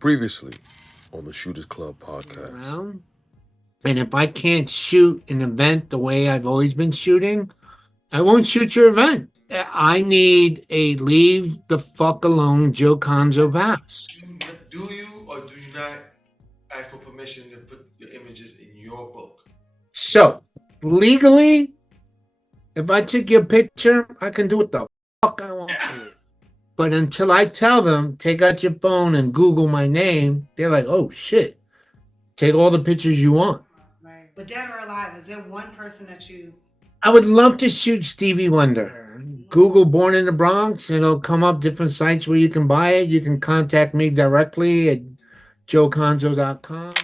Previously on the Shooters Club podcast. Around. And if I can't shoot an event the way I've always been shooting, I won't shoot your event. I need a leave the fuck alone Joe Conzo pass. Do you or do you not ask for permission to put your images in your book? So, legally, if I took your picture, I can do what the fuck I want to. But until I tell them, take out your phone and Google my name, they're like, oh shit. Take all the pictures you want. Right. But dead or alive, is there one person that you... I would love to shoot Stevie Wonder. Google Born in the Bronx, and it'll come up different sites where you can buy it. You can contact me directly at joeconzo.com.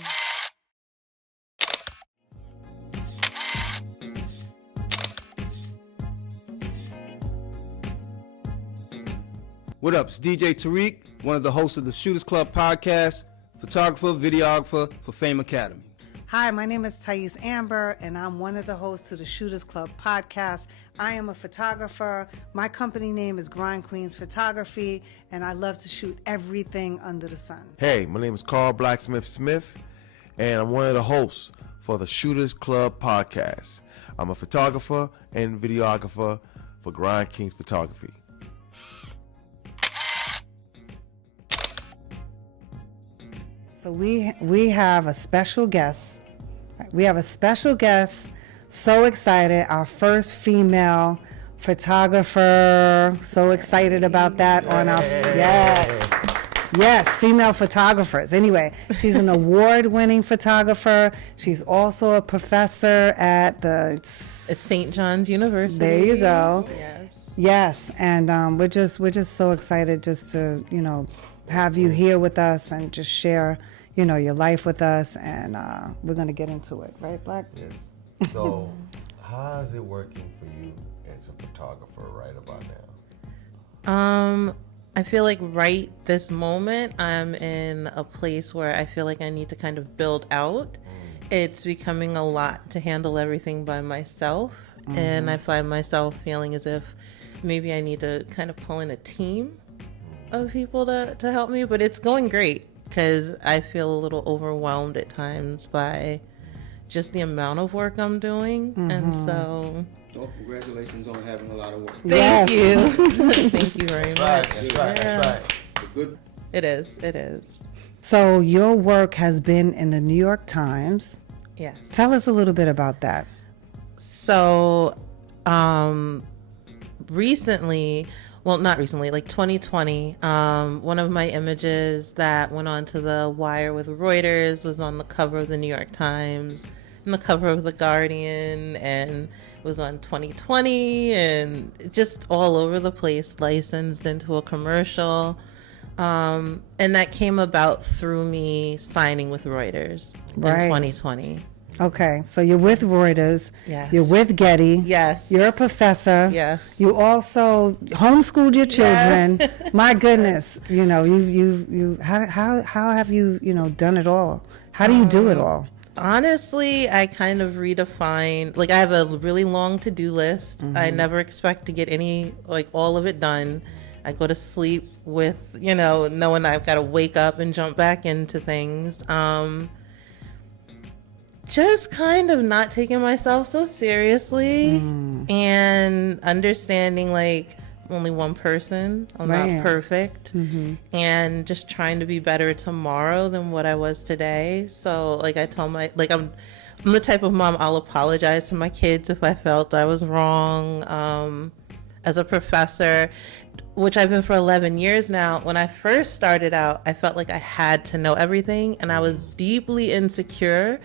What up? It's DJ Tariq, one of the hosts of the Shooters Club podcast, photographer, videographer for Fame Academy. Hi, my name is Thais Amber, and I'm one of the hosts of the Shooters Club podcast. I am a photographer. My company name is Grind Queens Photography, and I love to shoot everything under the sun. Hey, my name is Carl Blacksmith Smith, and I'm one of the hosts for the Shooters Club podcast. I'm a photographer and videographer for Grind Queens Photography. So we have a special guest. We have a special guest. So excited. Our first female photographer. So excited about that on our... Yes, female photographers. Anyway, she's an award-winning photographer. She's also a professor at the... It's St. John's University. There you go. Yes. Yes, and we're just so excited just to, have you here with us and just share, your life with us, and we're going to get into it, right, Black? Yes. So, how is it working for you as a photographer right about now? I feel like right this moment, I'm in a place where I feel like I need to kind of build out. It's becoming a lot to handle everything by myself, and I find myself feeling as if maybe I need to kind of pull in a team of people to help me, but it's going great because I feel a little overwhelmed at times by just the amount of work I'm doing. And so Congratulations on having a lot of work. thank you. Thank you very much. That's right. It's good. It is. So your work has been in the New York Times. Yes. Tell us a little bit about that. So recently, well, not recently, like 2020, one of my images that went onto the wire with Reuters was on the cover of the New York Times and the cover of The Guardian, and it was on 2020 and just all over the place, licensed into a commercial. And that came about through me signing with Reuters in 2020. Okay, so you're with Reuters. Yes. You're with Getty. Yes. You're a professor. Yes. You also homeschooled your children. My goodness, how have you done it all? How do you do it all? Honestly, I kind of redefined, I have a really long to-do list. I never expect to get all of it done. I go to sleep with, knowing I've got to wake up and jump back into things. Just kind of not taking myself so seriously and understanding I'm only one person. I'm not perfect, and just trying to be better tomorrow than what I was today. So I tell I'm the type of mom, I'll apologize to my kids if I felt I was wrong. As a professor, which I've been for 11 years now, when I first started out, I felt like I had to know everything, and I was deeply insecure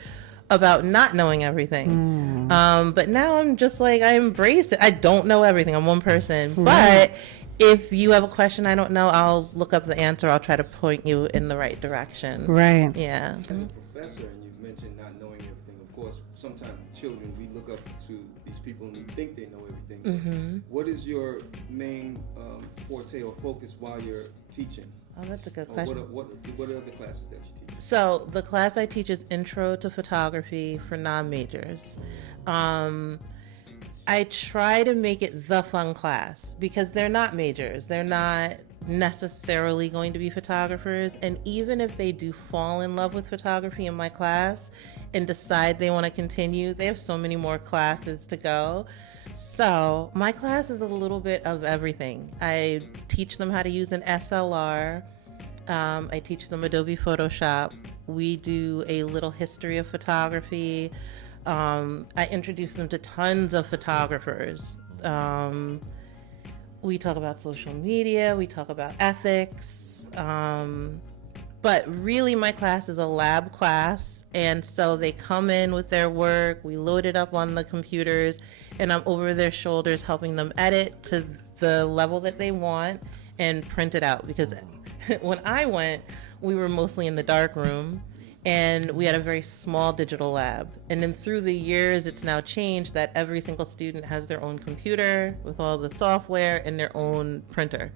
about not knowing everything. But now I'm just I embrace it. I don't know everything. I'm one person. But if you have a question I don't know, I'll look up the answer. I'll try to point you in the right direction. Right. Yeah. As a professor, and you've mentioned not knowing everything, of course, sometimes children, we look up to these people and we think they know everything. What is your main forte or focus while you're teaching? Oh, that's a good question. What are the classes that you teach? So the class I teach is Intro to Photography for non-majors. I try to make it the fun class because they're not majors. They're not necessarily going to be photographers. And even if they do fall in love with photography in my class and decide they want to continue, they have so many more classes to go. So my class is a little bit of everything. I teach them how to use an SLR. I teach them Adobe Photoshop. We do a little history of photography. I introduce them to tons of photographers. We talk about social media, we talk about ethics, but really my class is a lab class, and so they come in with their work, we load it up on the computers, and I'm over their shoulders helping them edit to the level that they want and print it out, because when I went, we were mostly in the dark room, and we had a very small digital lab. And then through the years, it's now changed that every single student has their own computer with all the software and their own printer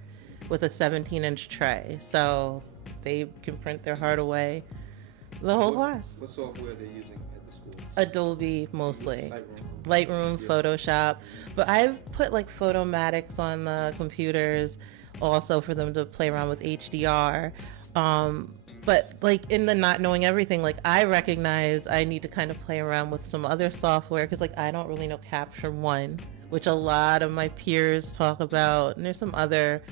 with a 17-inch tray. So they can print their heart away the whole class. What software are they using at the school? Adobe mostly. Lightroom, yeah. Photoshop. But I've put like Photomatics on the computers also for them to play around with HDR. But like in the not knowing everything, like I recognize I need to kind of play around with some other software, because like I don't really know Capture One, which a lot of my peers talk about, and there's some other,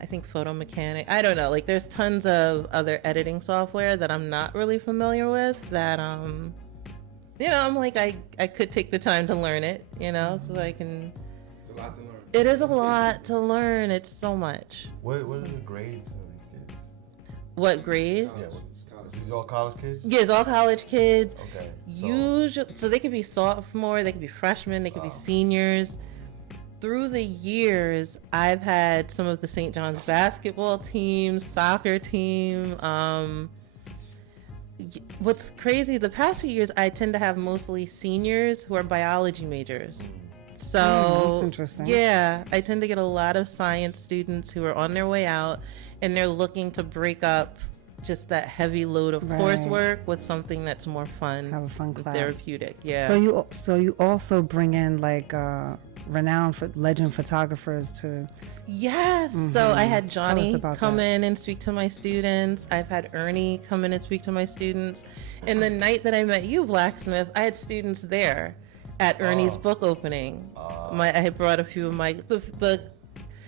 I think Photo Mechanic, I don't know, like there's tons of other editing software that I'm not really familiar with that you know, I'm like I could take the time to learn it, you know, so I can. It's a lot to learn. It is a lot to learn. It's so much. What are the grades? What grade? Yeah, these all college kids? Yeah, it's all college kids. Okay. Usually, so they could be sophomore, they could be freshmen, they could be seniors. Through the years, I've had some of the St. John's basketball team, soccer team. What's crazy, the past few years, I tend to have mostly seniors who are biology majors. So that's interesting. Yeah, I tend to get a lot of science students who are on their way out, and they're looking to break up just that heavy load of coursework with something that's more fun, have a fun class, therapeutic. Yeah. So you also bring in like renowned legend photographers to. Yes. So I had Tell Johnny us about come that. in and speak to my students. I've had Ernie come in and speak to my students. And the night that I met you, Blacksmith, I had students there at Ernie's book opening. I had brought a few of the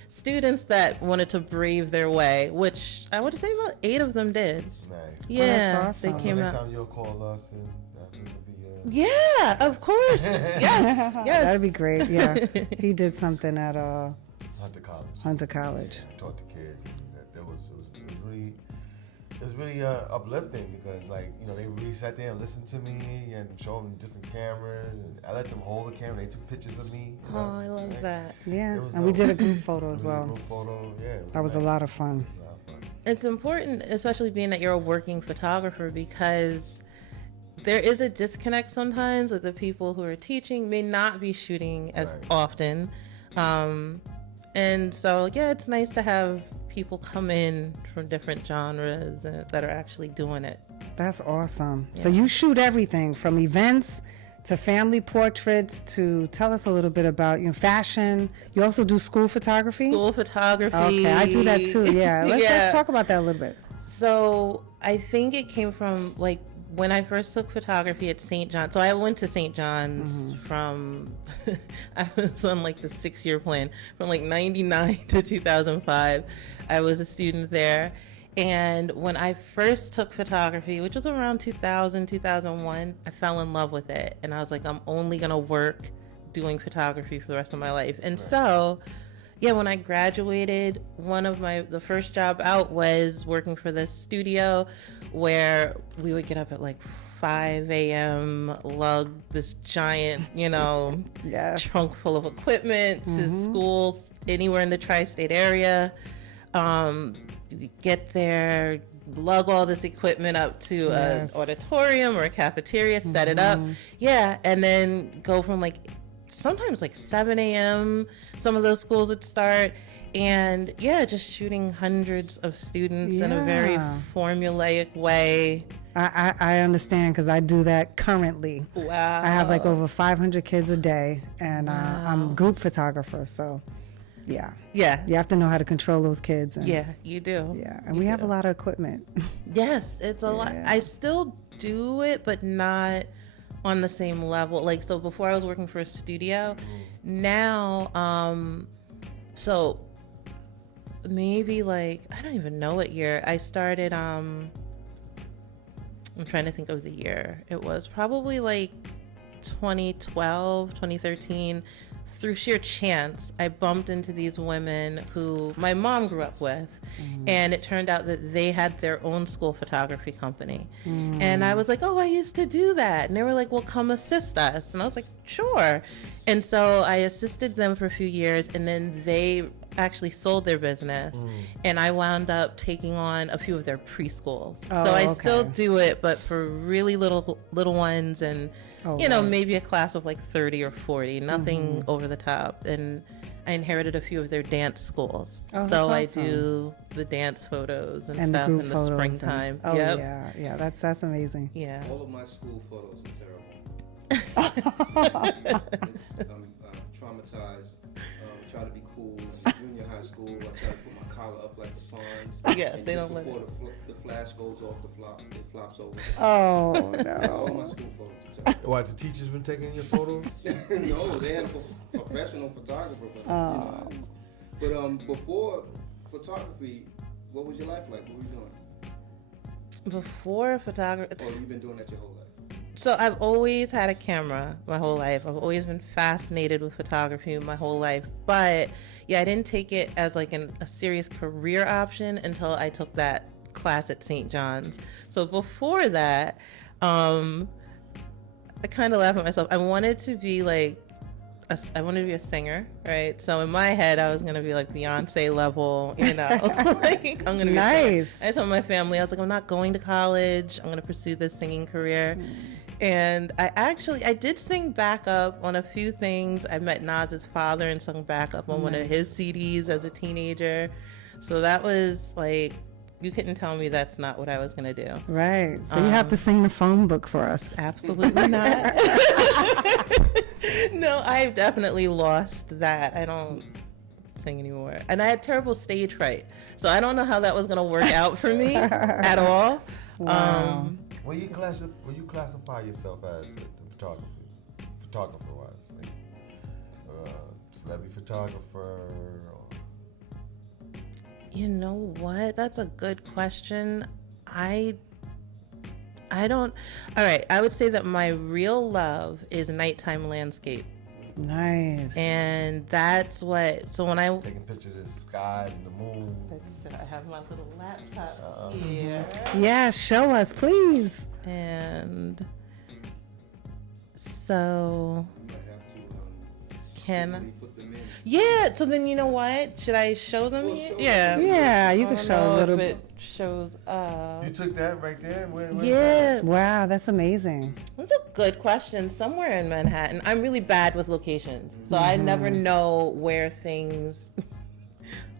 students that wanted to brave their way, which I would say about 8 of them did. Nice. Yeah, that's awesome. they came next out. time you'll call us and it'll be Yeah, of course. Yes, yes. That'd be great. Yeah, he did something at Hunter College. Hunter College. I talked to kids, and it was really uplifting, because like, you know, they really sat there and listened to me and showed them different cameras, and I let them hold the camera. They took pictures of me. You know, Oh, I love right? that. Yeah, It was and we dope. did a group photo as We did a well. group photo. Yeah, it was That was a nice. lot of fun. It was a lot of fun. It's important, especially being that you're a working photographer, because there is a disconnect sometimes that the people who are teaching may not be shooting as Right. often. And so, yeah, it's nice to have people come in from different genres that are actually doing it. That's awesome. So you shoot everything from events to family portraits to, tell us a little bit about, fashion. You also do school photography? School photography. Okay, I do that too. Yeah. Let's talk about that a little bit. So I think it came from like when I first took photography at St. John's. So I went to St. John's from, I was on like the 6-year plan from like 99 to 2005. I was a student there. And when I first took photography, which was around 2000, 2001, I fell in love with it. And I was like, I'm only going to work doing photography for the rest of my life. And so, yeah, when I graduated, the first job out was working for this studio where we would get up at like 5 a.m., lug this giant, Yes. trunk full of equipment to schools anywhere in the tri-state area. You get there, lug all this equipment up to an auditorium or a cafeteria, set it up. Yeah, and then go from sometimes 7 a.m. Some of those schools would start. And yeah, just shooting hundreds of students in a very formulaic way. I understand, because I do that currently. Wow. I have over 500 kids a day, and I'm a group photographer. So, Yeah. Yeah. You have to know how to control those kids. And, Yeah, you do. Yeah. And we have a lot of equipment. Yes, it's a lot. I still do it, but not on the same level. Like, so before I was working for a studio. Now, so maybe like, I don't even know what year I started. I'm trying to think of the year. It was probably like 2012, 2013. Through sheer chance, I bumped into these women who my mom grew up with, and it turned out that they had their own school photography company. And I was like, oh, I used to do that. And they were like, well, come assist us. And I was like, sure. And so I assisted them for a few years, and then they actually sold their business, and I wound up taking on a few of their preschools. So I still do it, but for really little ones, and you know, maybe a class of like 30 or 40, nothing over the top. And I inherited a few of their dance schools. So I do the dance photos and stuff in the springtime. Yeah, that's amazing. Yeah. All of my school photos are terrible. I'm traumatized. Try to be cool. In junior high school, I try to put my collar up like the fawns. Yeah, and they just don't let before the flash goes off, it flops over. Oh, All my no. school photos are terrible. Why, the teachers been taking your photos? No, they had a professional photographer. But, you know, but before photography, what was your life like? What were you doing? Before photography, Or you've been doing that your whole life? so I've always had a camera my whole life. I've always been fascinated with photography my whole life. But yeah, I didn't take it as like a serious career option until I took that class at St. John's. So before that, I kind of laugh at myself. I wanted to be like, I wanted to be a singer, right? So in my head, I was gonna be like Beyonce level, you know. Like, I'm gonna be Nice. I told my family, I was like, I'm not going to college. I'm gonna pursue this singing career. And I did sing backup on a few things. I met Nas's father and sung backup on one of his CDs as a teenager. So that was like, you couldn't tell me that's not what I was gonna do. Right. So you have to sing the phone book for us. Absolutely not. No, I've definitely lost that. I don't sing anymore. And I had terrible stage fright. So I don't know how that was going to work out for me at all. Wow. Will you classify yourself as a photographer-wise? Like, celebrity photographer? Or... You know what? That's a good question. I don't. All right. I would say that my real love is nighttime landscape. Nice. And that's what. So when I Taking pictures of the sky and the moon. I have my little laptop here, Yeah, show us, please. and so You might have to can. physically put them in. Yeah. So then you know what? Should I show them? Well, here? show Yeah. them. Yeah, you I can don't show know a little if bit. it shows up. You took that right there? Where Yeah. Wow, that's amazing. That's a good question. Somewhere in Manhattan. I'm really bad with locations, so I never know where things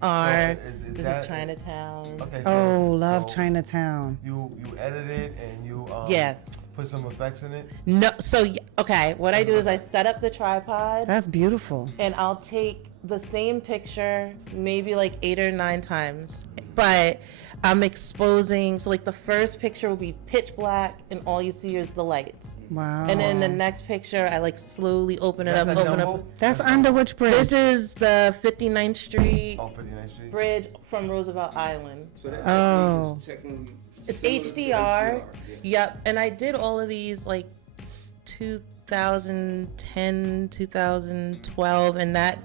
are. is This that- is Chinatown. Okay, Oh, love so Chinatown. You edit it and you Yeah. put some effects in it. No. So okay, what I do is I set up the tripod That's beautiful. and I'll take the same picture maybe like 8 or 9 times, but I'm exposing. So like the first picture will be pitch black and all you see is the lights. Wow. And then the next picture, I like slowly open it That's up, at open Dumbo? up. That's under which bridge? This is the 59th Street On 59th Street. bridge from Roosevelt Island. So that Oh. technique is technically It's similar to HDR. Yeah. Yep. And I did all of these like 2010, 2012, and that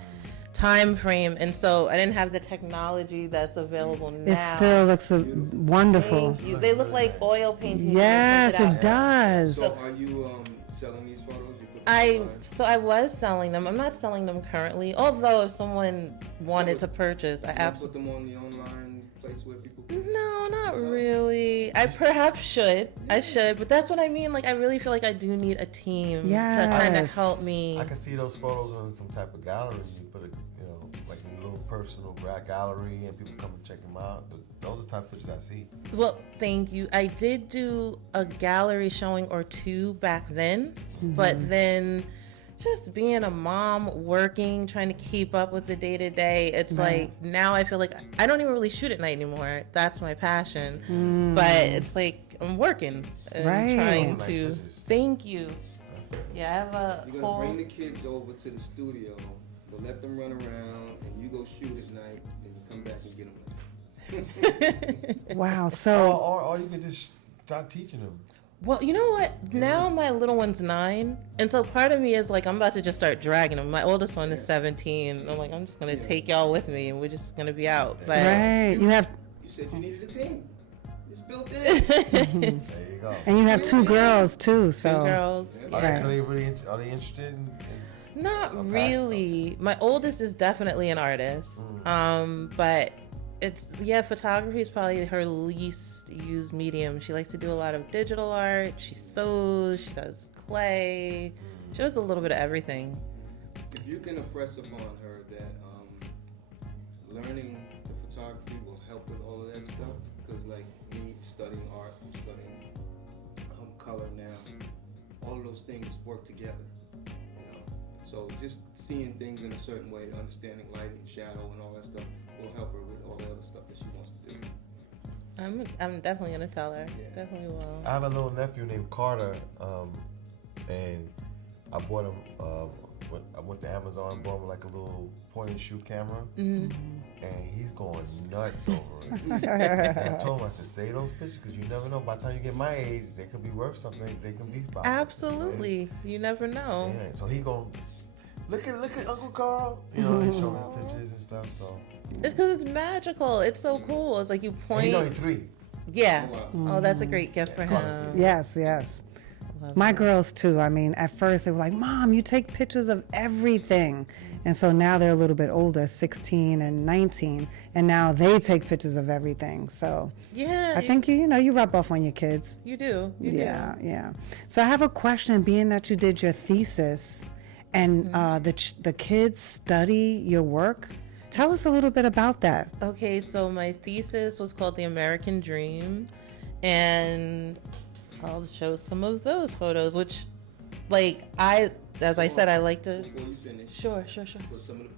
time frame. And so I didn't have the technology that's available now. It still looks wonderful. Thank you. They look like oil paintings. Yes, when you print it does. So are you selling these photos? You put them I online? so I was selling them. I'm not selling them currently. Although if someone wanted to purchase, I You don't absolutely. put them on the online place where people. No, not really. I perhaps should. I should, but that's what I mean. Like, I really feel like I do need a team to kind of Yes. help me. I can see those photos on some type of gallery. You put a, like a little personal gallery, and people come and check them out. Those are the type of pictures I see. Well, thank you. I did do a gallery showing or two back then, but then just being a mom, working, trying to keep up with the day to day. It's like now I feel like I don't even really shoot at night anymore. That's my passion. But it's like I'm working and trying to. Thank you. Yeah, I have a You're whole. gonna bring the kids over to the studio, but let them run around, and you go shoot at night, and you come back and get them. Wow. So Or you could just start teaching them. Well, you know what? Now my little one's 9, and so part of me is like I'm about to just start dragging him. My oldest one is 17. And I'm like, I'm just gonna take y'all with me, and we're just gonna be out. But you have, You said you needed a team. It's built in. There you go. and you have 2 girls too. So 2 girls. Are Yeah. they really are they interested in Not really. My oldest is definitely an artist. But it's photography is probably her least used medium. She likes to do a lot of digital art. She sews, she does clay. She does a little bit of everything. If you can impress upon her that learning the photography will help with all of that stuff, because like me studying art, I'm studying color now, all of those things work together, you know. So just seeing things in a certain way, understanding light and shadow and all that stuff will help her with all the other stuff that she wants to do. I'm definitely gonna tell her. Yeah. Definitely will. I have a little nephew named Carter, and I bought him. I went to Amazon, bought him like a little point and shoot camera, and he's going nuts over it. And I told him, I said, save those pictures because you never know. By the time you get my age, they could be worth something. They can be valuable. Absolutely. You never know. Yeah. So he going look at Uncle Carl. You know, he's showing me pictures and stuff. So It's because it's magical. It's so cool. It's like you and point. he's only 3. Yeah. Oh, wow. Oh, that's a great gift for Carter's him. 3. yes. My girls too. I mean, at first they were like, "Mom, you take pictures of everything," and so now they're a little bit older, 16 and 19, and now they take pictures of everything. So Yeah. I think you rub off on your kids. you do. You do. Yeah. So I have a question. Being that you did your thesis, and the kids study your work, tell us a little bit about that. Okay, so my thesis was called The American Dream, and I'll show some of those photos, which, like, as I said, I like to. Before you finish, Sure. for some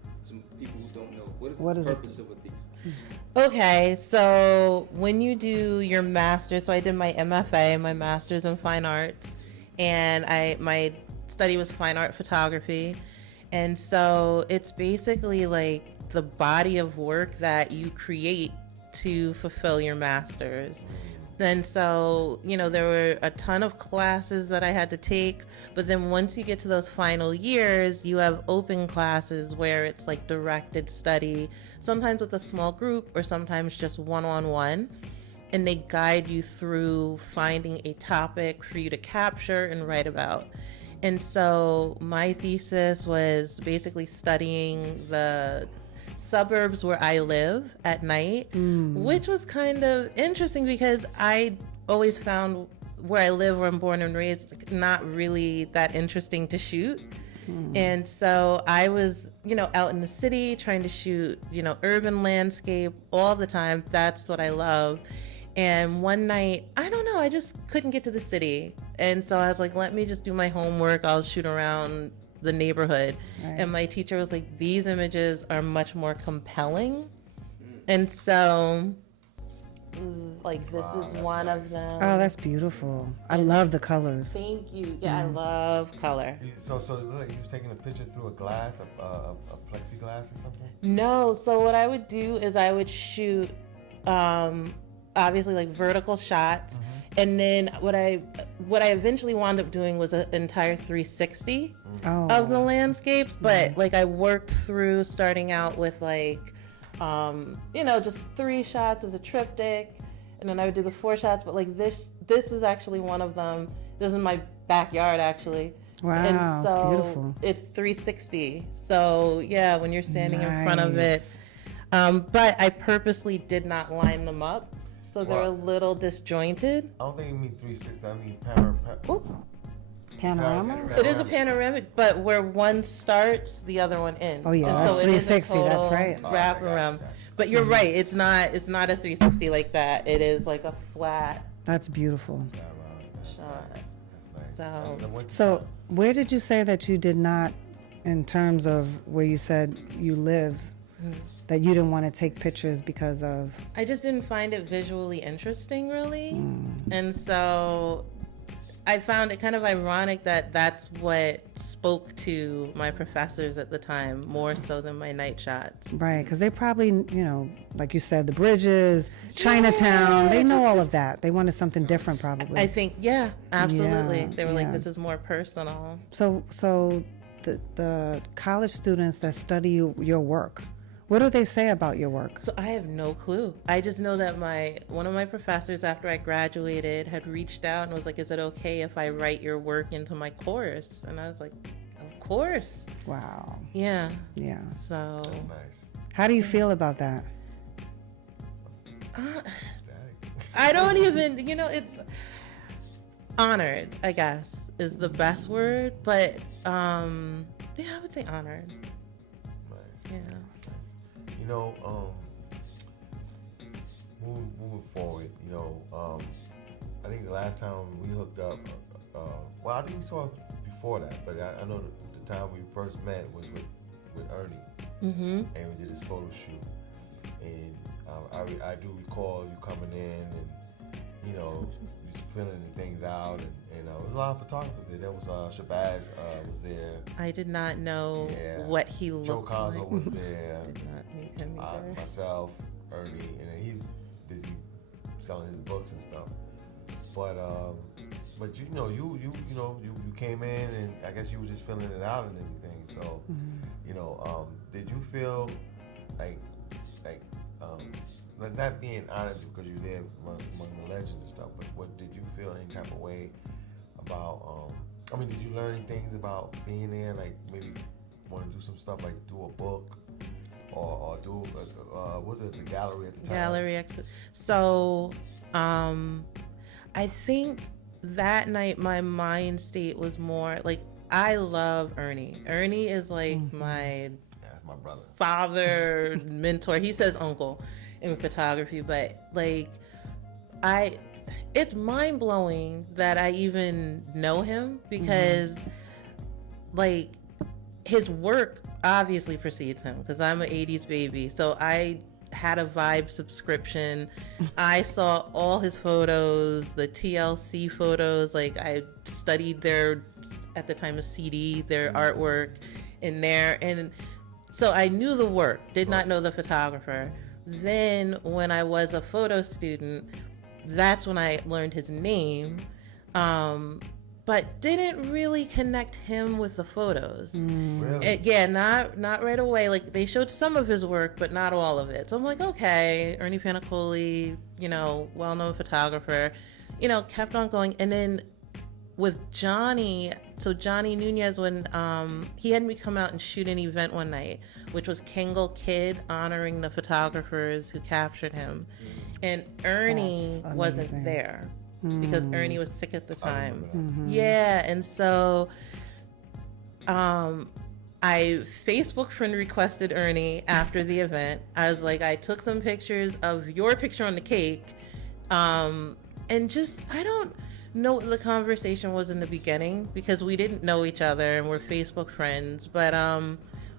people who don't know, What the is it? purpose of a thesis? Okay, so when you do your master's, so I did my MFA, my master's in fine arts, and my study was fine art photography, and so it's basically like the body of work that you create to fulfill your master's. And so, there were a ton of classes that I had to take, but then once you get to those final years, you have open classes where it's like directed study, sometimes with a small group or sometimes just one-on-one, and they guide you through finding a topic for you to capture and write about. And so my thesis was basically studying the suburbs where I live at night, which was kind of interesting because I always found where I live, where I'm born and raised, not really that interesting to shoot. And so I was, out in the city trying to shoot, urban landscape all the time. That's what I love. And one night, I don't know, I just couldn't get to the city. And so I was like, let me just do my homework. I'll shoot around the neighborhood. And my teacher was like, these images are much more compelling. And so like this is one of them. Oh, that's beautiful. I love the colors. Thank you. Yeah, I love color. So look, you was taking a picture through a glass, a plexiglass or something. No, so what I would do is I would shoot obviously like vertical shots, and then what I eventually wound up doing was an entire 360 of the landscapes, but like I worked through starting out with like just 3 shots as a triptych, and then I would do the 4 shots, but like this was actually one of them. This is my backyard actually. Wow, and so it's beautiful. It's 360. So yeah, when you're standing in front of it. But I purposely did not line them up, so they're a little disjointed. I don't think you mean 360. I mean Panorama? It is a panoramic, but where one starts, the other one ends. Oh, yeah, And that's so it is a 360, that's total right. Wrap around. But you're right, it's not a 360 like that. It is like a flat That's beautiful. shot. So where did you say that you did not, in terms of where you said you live, that you didn't want to take pictures because of? I just didn't find it visually interesting, really. And so I found it kind of ironic that that's what spoke to my professors at the time, more so than my night shots. Right, because they probably, you know, like you said, the bridges, Chinatown, they know all of that. They wanted something different, probably. I think, yeah, absolutely. Yeah, they were like, yeah. this is more personal. So the college students that study your work, what do they say about your work? So I have no clue. I just know that one of my professors after I graduated had reached out and was like, is it okay if I write your work into my course? And I was like, of course. Wow. Yeah. Yeah. So Nice. How do you feel about that? I don't even, it's honored, I guess, is the best word. But yeah, I would say honored. Nice. Yeah. You know, moving forward, I think the last time we hooked up, well, I think we saw before that, but I know the time we first met was with Ernie, and we did this photo shoot, and I do recall you coming in and just filling the things out, and there was a lot of photographers there. There was Shabazz was there. I did not know Yeah. what he looked Joe Conzo like. was there. Did not meet him either. Myself, Ernie, and then he's busy selling his books and stuff. But you came in, and I guess you were just filling it out and everything. So, did you feel like not being honored because you're there among the legends and stuff, but what did you feel any type of way about? Did you learn any things about being there? Like maybe want to do some stuff, like do a book, or do was it the gallery at the time? Gallery exit. So, I think that night my mind state was more like, I love Ernie. Ernie is like my brother, father, mentor. He says uncle in photography, but like it's mind blowing that I even know him because like his work obviously precedes him because I'm an 80s baby. So I had a Vibe subscription. I saw all his photos, the TLC photos. Like I studied their, at the time of CD, their artwork in there. And so I knew the work, did not know the photographer. Then when I was a photo student, that's when I learned his name, but didn't really connect him with the photos. Really? Not right away. Like they showed some of his work, but not all of it. So I'm like, okay, Ernie Panicoli, well-known photographer, kept on going. And then with Johnny, so Johnny Nunez, when he had me come out and shoot an event one night, which was Kangle Kid honoring the photographers who captured him. And Ernie wasn't there because Ernie was sick at the time. Yeah, and so I Facebook friend requested Ernie after the event. I was like, I took some pictures of your picture on the cake, and just, I don't know what the conversation was in the beginning because we didn't know each other and we're Facebook friends. But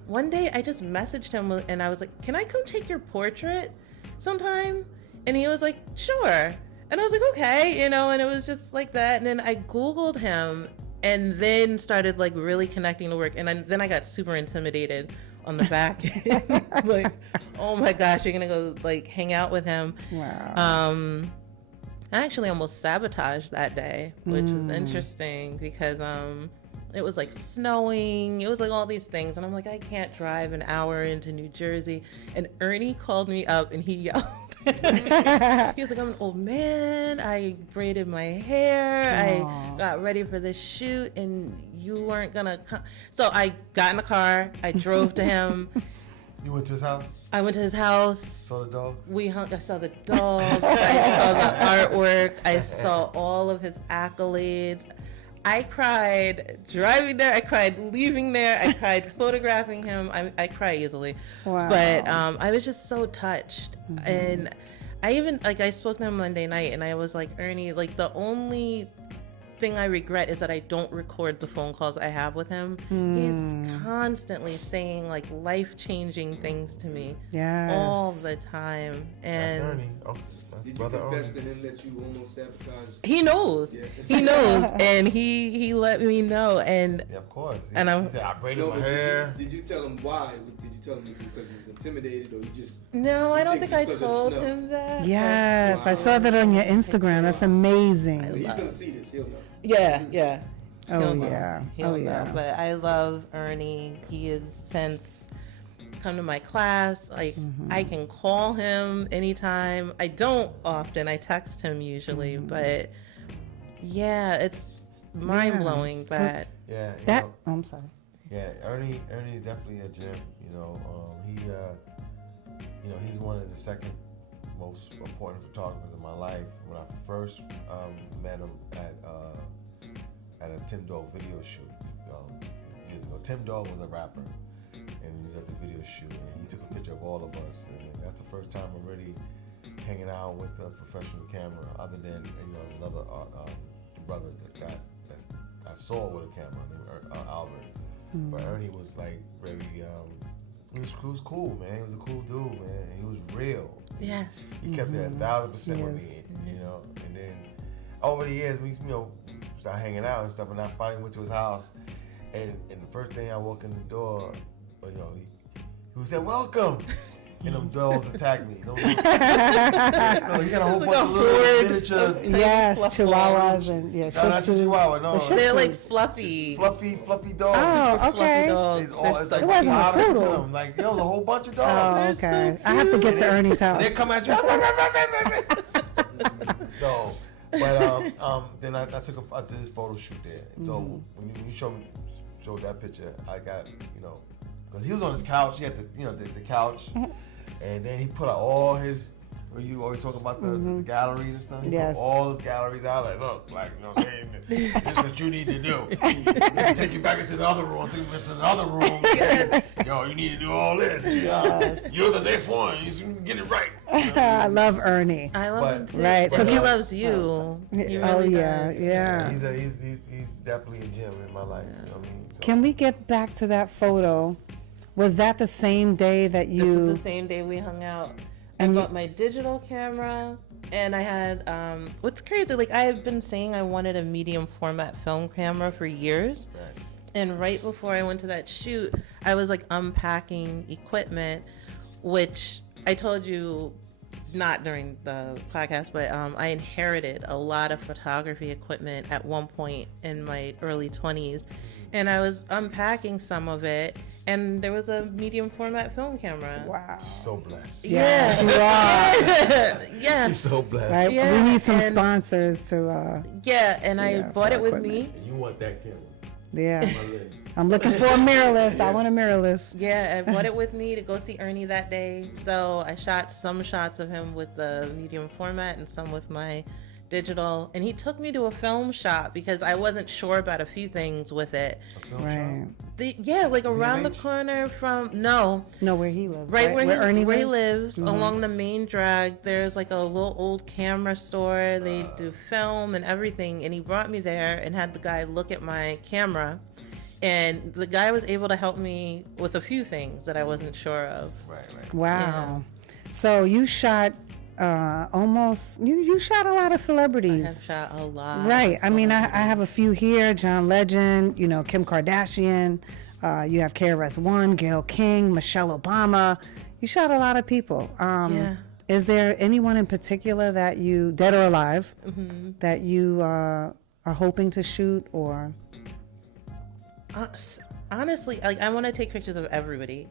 one day I just messaged him and I was like, can I come take your portrait sometime? And he was like, sure. And I was like, okay, and it was just like that. And then I Googled him and then started like really connecting the work. And then I got super intimidated on the back end. Like, oh my gosh, you're gonna go like hang out with him. Wow. I actually almost sabotaged that day, which was interesting because it was like snowing. It was like all these things. And I'm like, I can't drive an hour into New Jersey. And Ernie called me up and he yelled. He was like, I'm an old man. I braided my hair. Aww. I got ready for this shoot and you weren't going to come. So I got in the car. I drove to him. You went to his house? I went to his house. Saw the dogs? I saw the dogs. I saw the artwork. I saw all of his accolades. I cried driving there. I cried leaving there. I cried photographing him. I cry easily. Wow. But I was just so touched. And I even, I spoke to him Monday night and I was like, Ernie, like the only thing I regret is that I don't record the phone calls I have with him. He's constantly saying like life-changing things to me. Yes. All the time. And That's Ernie. Oh, that's Did you brother confess Ernie. to him that you almost sabotaged? he knows. Yeah. He knows. And he let me know. And Yeah, of course. And I'm- he said, I braided No, my but hair. did you tell him why? Did you tell him because he was intimidated, or you just? no, I don't Thinks think I it's because of the told snow. him that. Yes, I saw that on your Instagram. That's amazing. He's gonna see this. He'll know. Yeah. Oh He'll know. yeah. He'll Oh know. yeah. But I love Ernie. He has since come to my class. Like I can call him anytime. I don't often. I text him usually. But yeah, it's mind blowing. So- But Yeah. That. Oh, I'm sorry. Yeah, Ernie is definitely a gem. He's one of the second most important photographers in my life. When I first met him at a Tim Dog video shoot years ago. Tim Dog was a rapper, and he was at the video shoot, and he took a picture of all of us. And that's the first time I'm really hanging out with a professional camera, other than there's another brother that I saw with a camera named Albert. But Ernie was like very, he was cool, man. He was a cool dude, man. And he was real. yes. He kept it 1,000% with me, And then over the years, we, started hanging out and stuff. And I finally went to his house, and the first thing I walked in the door, he said, "Welcome." And them dogs attacked me. No, he got a whole bunch of little miniature. Yes, fluff chihuahuas and yeah, No, not shih tzus. Chihuahua. No, Shih They're like Tzus. fluffy. fluffy dogs. Oh, Fluffy okay. dogs. It's They're it's so like It wasn't a 5 or 6 of poodle. them. Like there was a whole bunch of Oh, dogs. okay. I have to get to Ernie's house. They come at you. So, but then I did this photo shoot there. And so when you showed that picture, I got because he was on his couch. He had the couch, and then he put out all his. Where you always talk about the galleries and stuff. He Yes. put all his galleries out. Like, look, like what I'm saying, this is what you need to do. We can take you back into the other room. Take you into the other room. Yo, you need to do all this. You're the next one. You can get it right. I love Ernie. I love him too. Right, So so- he loves you. He Oh really yeah, does. yeah. He's definitely a gem in my life. You know what I mean? So, Can we get back to that photo? Was that the same day that This is you? the same day we hung out. I And bought my digital camera, and I had what's crazy, like I have been saying I wanted a medium format film camera for years. right. And right before I went to that shoot, I was like unpacking equipment, which I told you not during the podcast, but I inherited a lot of photography equipment at one point in my early 20s. And I was unpacking some of it, and there was a medium format film camera. Wow. So blessed. Yes, you are. Yeah. She's so blessed. Right. Yeah, We need some and- sponsors to. Yeah, and I Yeah, bought it for with equipment. me. And you want that camera? Yeah. My legs. I'm looking for a mirrorless. I want a mirrorless. Yeah, I bought it with me to go see Ernie that day. So I shot some shots of him with the medium format and some with my digital. And he took me to a film shop because I wasn't sure about a few things with it. A film Right. Like around the VMH? corner from, no, No, where he lives. right where Ernie he lives. lives, along the main drag. There's like a little old camera store. They do film and everything. And he brought me there and had the guy look at my camera. And the guy was able to help me with a few things that I wasn't sure of. Right. Wow. So you shot almost. You shot a lot of I have celebrities. shot a lot. Right. I mean, I have a few here. John Legend, Kim Kardashian. You have KRS-One, Gayle King, Michelle Obama. You shot a lot of people. Yeah. Is there anyone in particular that you, dead or alive, that you are hoping to shoot or? Honestly, like I want to take pictures of everybody.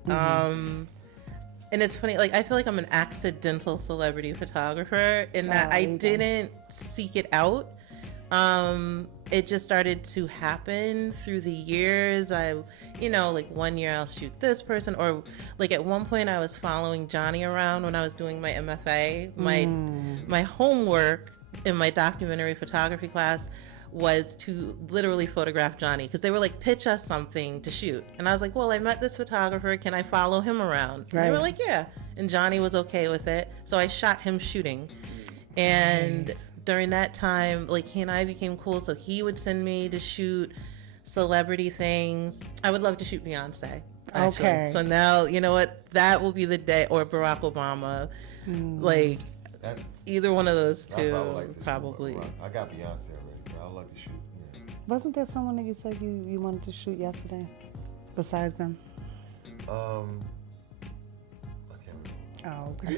And it's funny, like I feel like I'm an accidental celebrity photographer in that I didn't seek it out. It just started to happen through the years. Like 1 year I'll shoot this person, or like at one point I was following Johnny around when I was doing my MFA. My homework in my documentary photography class was to literally photograph Johnny, because they were like, pitch us something to shoot. And I was like, well, I met this photographer. Can I follow him around? And they were like, yeah. And Johnny was okay with it. So I shot him shooting. And during that time, like he and I became cool, so he would send me to shoot celebrity things. I would love to shoot Beyonce. Actually. Okay. So now, you know what? That will be the day, or Barack Obama. Like, That's, either one of those that's what I would two, like to probably. shoot. I got Beyonce already, but I would like to shoot. Yeah. Wasn't there someone that you said you wanted to shoot yesterday besides them? I can't remember. Oh, okay.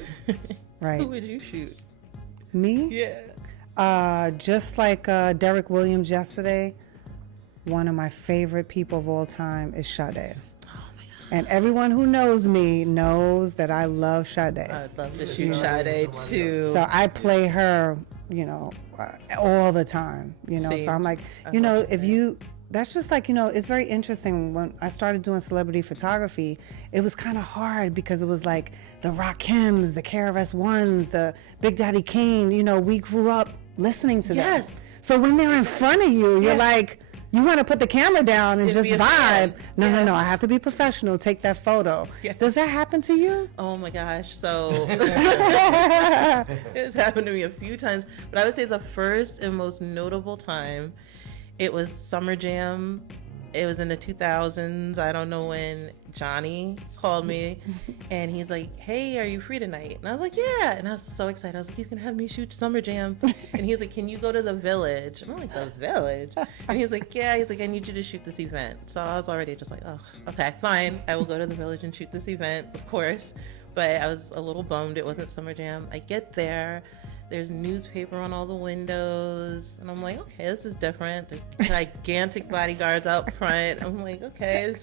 Right. Who would you shoot? Me? Yeah. Just like Derek Williams yesterday, one of my favorite people of all time is Sade. And everyone who knows me knows that I love Sade. I'd love to shoot Sade too. So I play her, you know, all the time, you know. Same. So I'm like, you know, if you, that's just like, you know, it's very interesting. When I started doing celebrity photography, it was kind of hard because it was like the Rakims, the KRS-Ones, the Big Daddy Kane, you know, we grew up listening to them. Yes. So when they're in front of you, you're like, you want to put the camera down and To just be a vibe. fan. No, I have to be professional. Take that photo. Yeah. Does that happen to you? Oh my gosh. So it's happened to me a few times, but I would say the first and most notable time, it was Summer Jam. It was in the 2000s. I don't know when. Johnny called me and he's like, hey, are you free tonight? And I was like, yeah. And I was so excited. I was like, he's gonna have me shoot Summer Jam. And he's like, can you go to the Village? And I'm like, the Village? And he's like, yeah. He's like, I need you to shoot this event. So I was already just like, oh, okay, fine. I will go to the Village and shoot this event, of course. But I was a little bummed it wasn't Summer Jam. I get there. There's newspaper on all the windows. And I'm like, okay, this is different. There's gigantic bodyguards out front. I'm like, okay.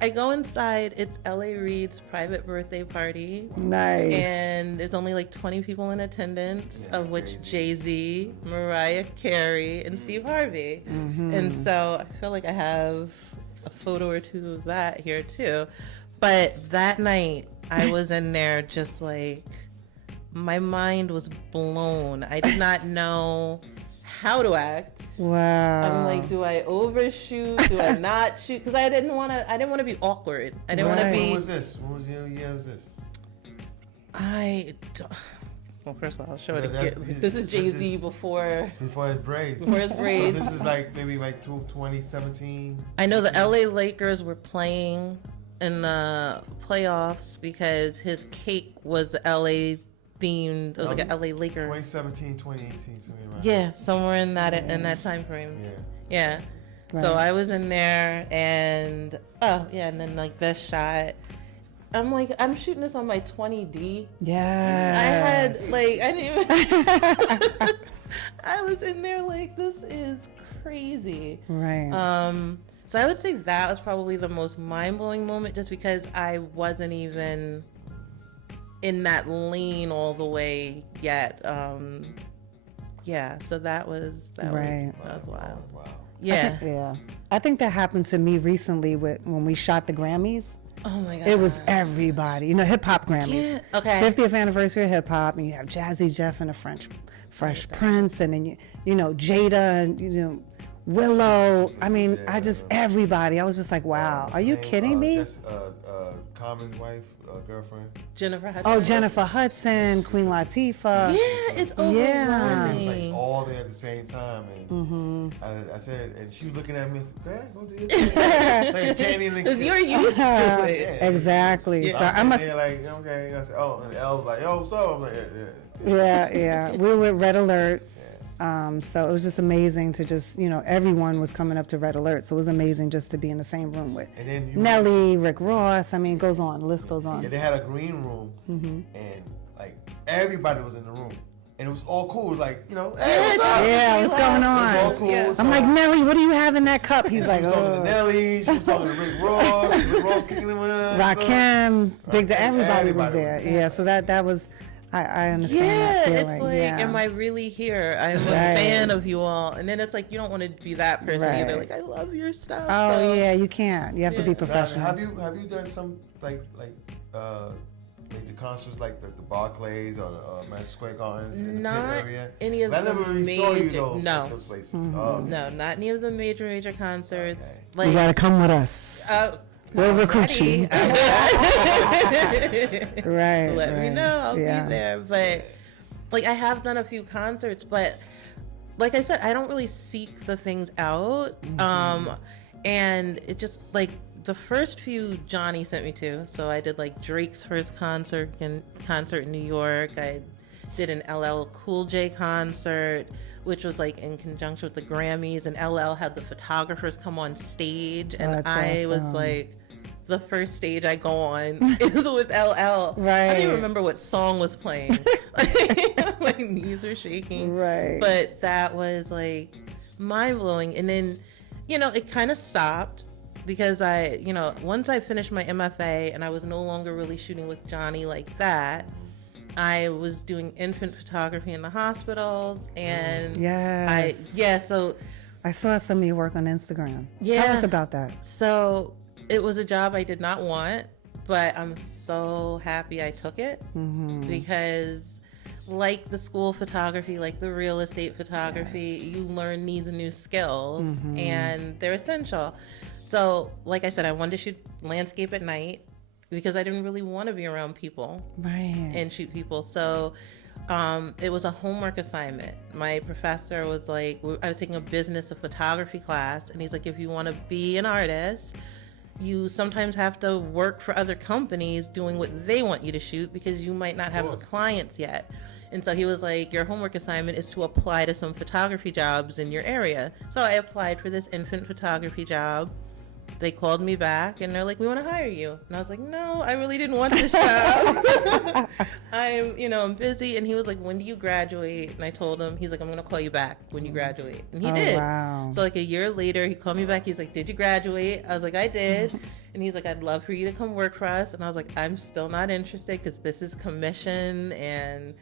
I go inside. It's L.A. Reid's private birthday party. Nice. And there's only like 20 people in attendance, of which Jay-Z, Mariah Carey, and Steve Harvey. And so I feel like I have a photo or two of that here too. But that night, I was in there just like, my mind was blown. I did not know how to act. Wow. I'm like, do I overshoot? Do I not shoot? Because I didn't want to be awkward. I didn't want to Right. be. When was this? When was the year was this? Well, first of all, I'll show it Yeah, that's- again. This is Jay-Z before Before his braids. his braids. So this is like maybe like 2017. I know the LA Lakers were playing in the playoffs because his cake was LA themed. It was like an LA Laker. 2017, 2018, something around. Yeah, somewhere in that time frame. Yeah. Yeah. So I was in there and and then like this shot. I'm like, I'm shooting this on my 20D. Yeah. I had like I didn't even I was in there like, this is crazy. Right. So I would say that was probably the most mind-blowing moment, just because I wasn't even in that lane all the way yet. So that was Right. wild. Wow. Yeah. Yeah. I think that happened to me recently when we shot the Grammys. Oh my god. It was everybody, you know, hip hop Grammys. Yeah, okay. 50th anniversary of hip hop, and you have Jazzy Jeff and the Fresh Prince, and then you know Jada and you know Willow. I mean, everybody. I was just like, wow. Are you kidding me? Common's wife, girlfriend. Jennifer Hudson. Oh, Jennifer Hudson, Queen Latifah. Yeah, it's It was overwhelming. like all there at the same time, and I said, and she was looking at me and said, "Go ahead, go do your thing." It's like candy and Because you're used to it. Yeah. Exactly. So So I must. There like, okay. I said, oh, and Elle was like, yo, so I'm like, yeah. Yeah. We were with Red Alert. So it was just amazing to just, you know, everyone was coming up to Red Alert. So it was amazing just to be in the same room with And then Nelly, Rick Ross. I mean, it goes on. The list goes on. Yeah, they had a green room, and like everybody was in the room, and it was all cool. It was like, you know, hey, what's up? Yeah, what's going It was all on? cool. Yeah. So I'm like, Nelly, what do you have in that cup? He's she like, was talking to oh. Nelly. She was talking to Rick Ross. Rick Ross kicking him in. Rakim, Big Rakim, everybody was everybody there. was there. Yeah, so that was, I understand Yeah, that feeling. it's like, yeah. am I really here? I'm a Right. fan of you all. And then it's like, you don't want to be that person Right. either. Like, I love your stuff. Oh so, yeah, you can't. You have to be Yeah. Now, professional. have you done some like the concerts like the Barclays or the Madison Square Gardens in the Pitt Not area? any of I the never really saw you major- though. no. Those places. Mm-hmm. Oh, No, not any of the major concerts. Okay. Like, You gotta come with us. We'll recruit you. Ready. Right. Let me right. know. I'll Yeah. be there. But like I have done a few concerts, but like I said, I don't really seek the things out. And it just like the first few Johnny sent me to. So I did like Drake's first concert in New York. I did an LL Cool J concert, which was like in conjunction with the Grammys, and LL had the photographers come on stage, and I was like, the first stage I go on is with LL. Right. I don't even remember what song was playing. My knees were shaking. Right. But that was like mind blowing. And then, you know, it kind of stopped because once I finished my MFA and I was no longer really shooting with Johnny like that, I was doing infant photography in the hospitals, and so I saw some of your work on Instagram. Yeah. Tell us about that. So it was a job I did not want, but I'm so happy I took it because like the school photography, like the real estate photography, you learn these new skills and they're essential. So like I said, I wanted to shoot landscape at night because I didn't really want to be around people and shoot people. So it was a homework assignment. My professor was like, I was taking a business of photography class, and he's like, if you want to be an artist, you sometimes have to work for other companies doing what they want you to shoot because you might not have the clients yet. And so he was like, your homework assignment is to apply to some photography jobs in your area. So I applied for this infant photography job. They called me back and they're like, we want to hire you. And I was like, no, I really didn't want this job. I'm busy. And he was like, when do you graduate? And I told him, he's like, I'm going to call you back when you graduate. And he did. Wow. So like a year later, he called me back. He's like, did you graduate? I was like, I did. And he's like, I'd love for you to come work for us. And I was like, I'm still not interested because this is commission. And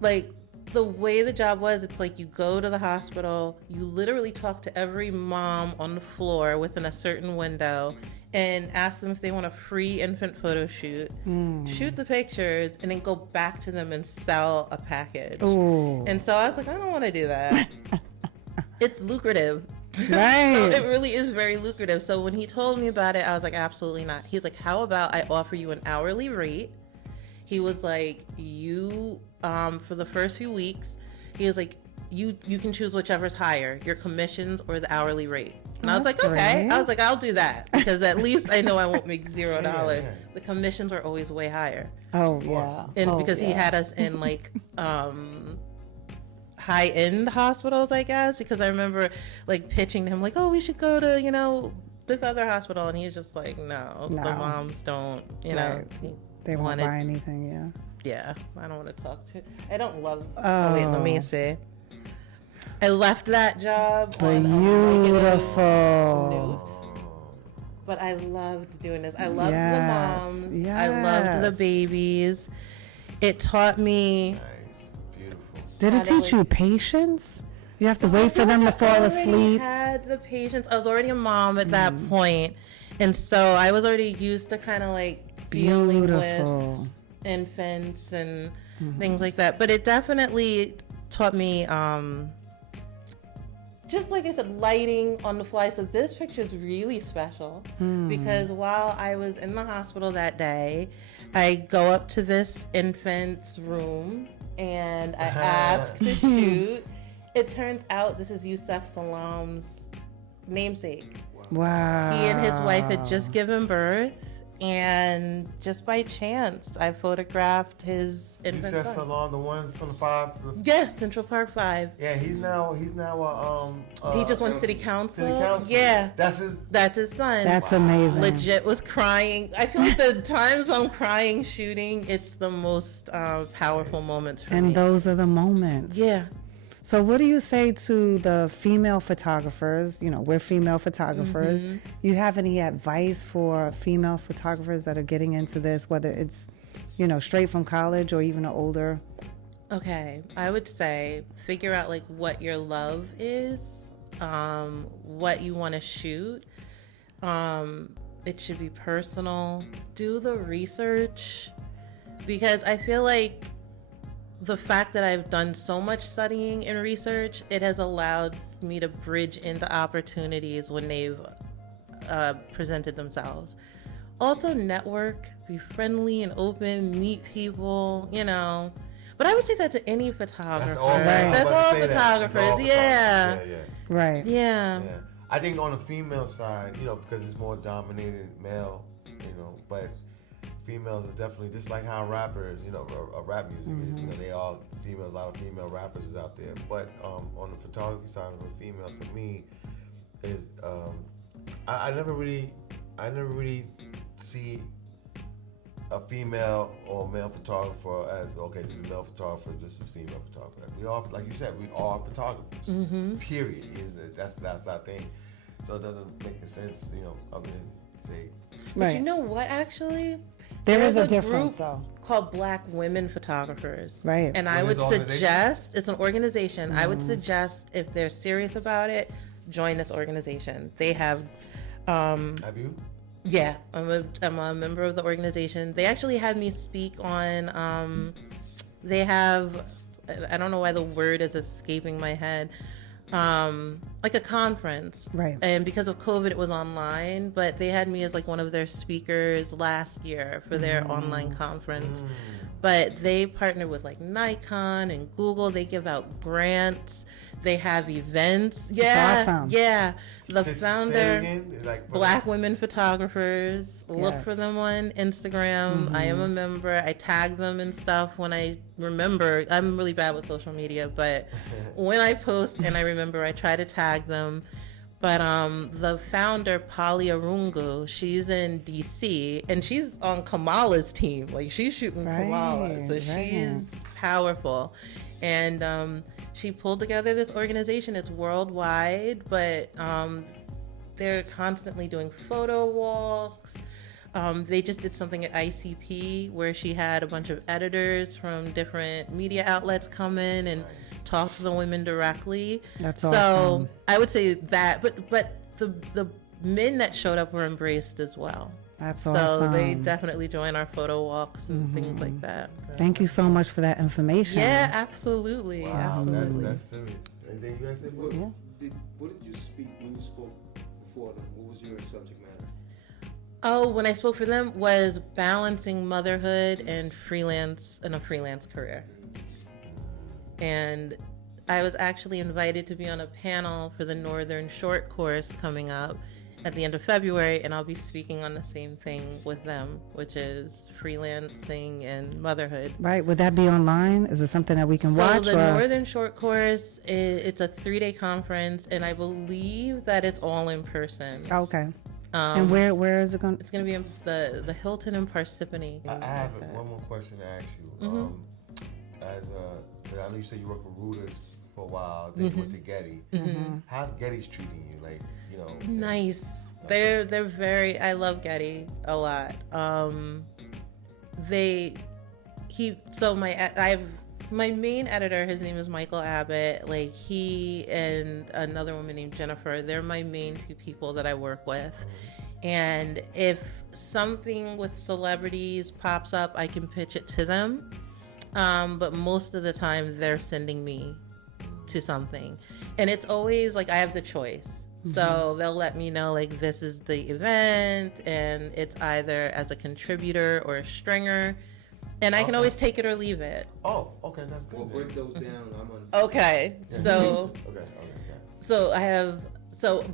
like, the way the job was, it's like you go to the hospital, you literally talk to every mom on the floor within a certain window and ask them if they want a free infant photo shoot, shoot the pictures, and then go back to them and sell a package. Ooh. And so I was like, I don't want to do that. It's lucrative. Right. So it really is very lucrative. So when he told me about it, I was like, absolutely not. He's like, how about I offer you an hourly rate? He was like, you, for the first few weeks, he was like, you can choose whichever's higher, your commissions or the hourly rate. And I was like, okay. great. I was like, I'll do that because at least I know I won't make $0. The commissions are always way higher. Oh, yeah. And because he had us in like high-end hospitals, I guess, because I remember like pitching to him like, oh, we should go to, this other hospital. And he was just like, no. The moms don't, They won't buy anything, Yeah, I don't want to talk to. I don't love. Oh, wait, let me see. I left that job. Beautiful. But I loved doing this. I loved the moms. I loved the babies. It taught me. Nice, beautiful. Did it teach you patience? You have to wait for them to fall asleep. I had the patience. I was already a mom at that point, and so I was already used to kind of like dealing with infants and things like that. But it definitely taught me, just like I said, lighting on the fly. So this picture is really special because while I was in the hospital that day, I go up to this infant's room and I ask to shoot. It turns out this is Yusef Salam's namesake. Wow. He and his wife had just given birth, and just by chance, I photographed his infant You said son. Salon, the one from the 5? Yes, Central Park 5. Yeah, he's now He just won city council. City council. Yeah, That's his son. That's amazing. Legit was crying. I feel like the times I'm crying shooting, it's the most powerful moments for me. And those are the moments. Yeah. So what do you say to the female photographers? We're female photographers. You have any advice for female photographers that are getting into this, whether it's, straight from college or even older? Okay, I would say figure out like what your love is, what you want to shoot. It should be personal. Do the research, because I feel like the fact that I've done so much studying and research, it has allowed me to bridge into opportunities when they've presented themselves. Also network, be friendly and open, meet people, But I would say that to any photographer. That's all. That's all Say that. photographers. That's all Yeah. photographers. Yeah. Right. Yeah. Yeah. I think on the female side, because it's more dominated male, but females are definitely just like how rappers, rap music is. They all female. A lot of female rappers is out there. But on the photography side of a female, for me, is I never really see a female or male photographer as this is male photographer, this is female photographer. We all, like you said, we are photographers. Period. That's our thing. So it doesn't make sense, other than say. But you know what? Actually, there is a group difference though called Black Women Photographers. Right. And I would suggest it's an organization. I would suggest if they're serious about it, join this organization. They have. Have you? Yeah, I'm a member of the organization. They actually had me speak on, they have, I don't know why the word is escaping my head, like a conference. Right. And because of COVID, it was online, but they had me as like one of their speakers last year for their online conference. But they partner with like Nikon and Google. They give out grants. They have events. Yeah. That's awesome. Yeah. The Say it founder, again? Like, Black Women Photographers. Look for them on Instagram. I am a member. I tag them and stuff when I remember. I'm really bad with social media, but when I post and I remember, I try to tag them. But the founder, Polly Arungu, she's in DC and she's on Kamala's team. Like she's shooting Kamala. So she's powerful. And she pulled together this organization. It's worldwide, but they're constantly doing photo walks. They just did something at ICP where she had a bunch of editors from different media outlets come in and talk to the women directly. That's so awesome. I would say that, but the men that showed up were embraced as well. That's awesome. So they definitely join our photo walks and things like that. Thank you so much for that information. Yeah, absolutely. Wow, Absolutely. that's serious. Anything you guys say? What did you speak when you spoke before them? What was your subject matter? Oh, when I spoke for them was balancing motherhood and a freelance career. And I was actually invited to be on a panel for the Northern Short course coming up at the end of February, and I'll be speaking on the same thing with them, which is freelancing and motherhood. Right. Would that be online? Is it something that we can watch? So the Northern Short course, it's a 3-day conference, and I believe that it's all in person. Okay. And where is it going? It's going to be in the Hilton in Parsippany. I have one more question to ask you. I know you said you worked for Reuters for a while, then you went to Getty. How's Getty's treating you? Like, Nice. They're very. I love Getty a lot. My main editor, his name is Michael Abbott. Like he and another woman named Jennifer, they're my main 2 people that I work with. And if something with celebrities pops up, I can pitch it to them. But most of the time they're sending me to something. And it's always like I have the choice. So they'll let me know like this is the event and it's either as a contributor or a stringer. And I can always take it or leave it. Oh, okay, that's good. Well, break those down. I'm on. Okay, so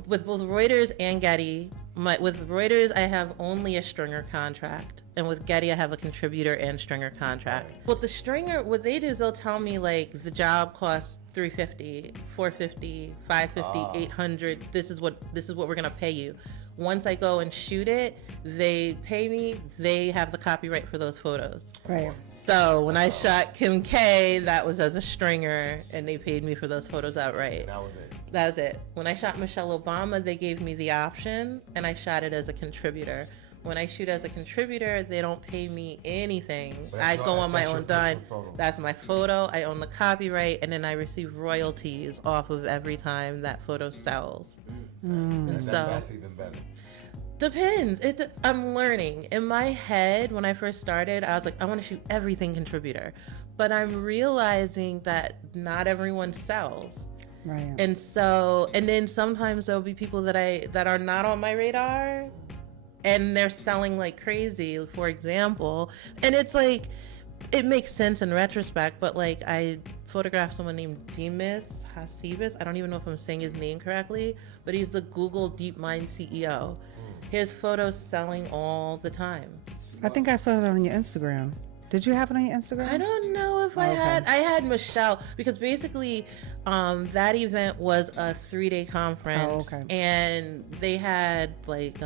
with both Reuters and Getty, with Reuters I have only a stringer contract, and with Getty I have a contributor and stringer contract. With the stringer, what they do is they'll tell me like the job costs $350, $450, $550, $800. This is what we're gonna pay you. Once I go and shoot it, they pay me. They have the copyright for those photos. Right. So when I shot Kim K, that was as a stringer, and they paid me for those photos outright. That was it. That was it. When I shot Michelle Obama, they gave me the option, and I shot it as a contributor. When I shoot as a contributor, they don't pay me anything. I go on my own dime. That's my photo. I own the copyright, and then I receive royalties off of every time that photo sells. And so That's even better. depends. I'm learning. In my head, when I first started, I was like, I want to shoot everything contributor, but I'm realizing that not everyone sells. Right. And then sometimes there'll be people that are not on my radar, and they're selling like crazy, for example. And it's like, it makes sense in retrospect, but like I photographed someone named Demis Hassibis. I don't even know if I'm saying his name correctly, but he's the Google DeepMind CEO. His photos selling all the time. I think I saw it on your Instagram. Did you have it on your Instagram? I don't know if I had Michelle, because basically that event was a 3-day conference. Oh, okay. And they had like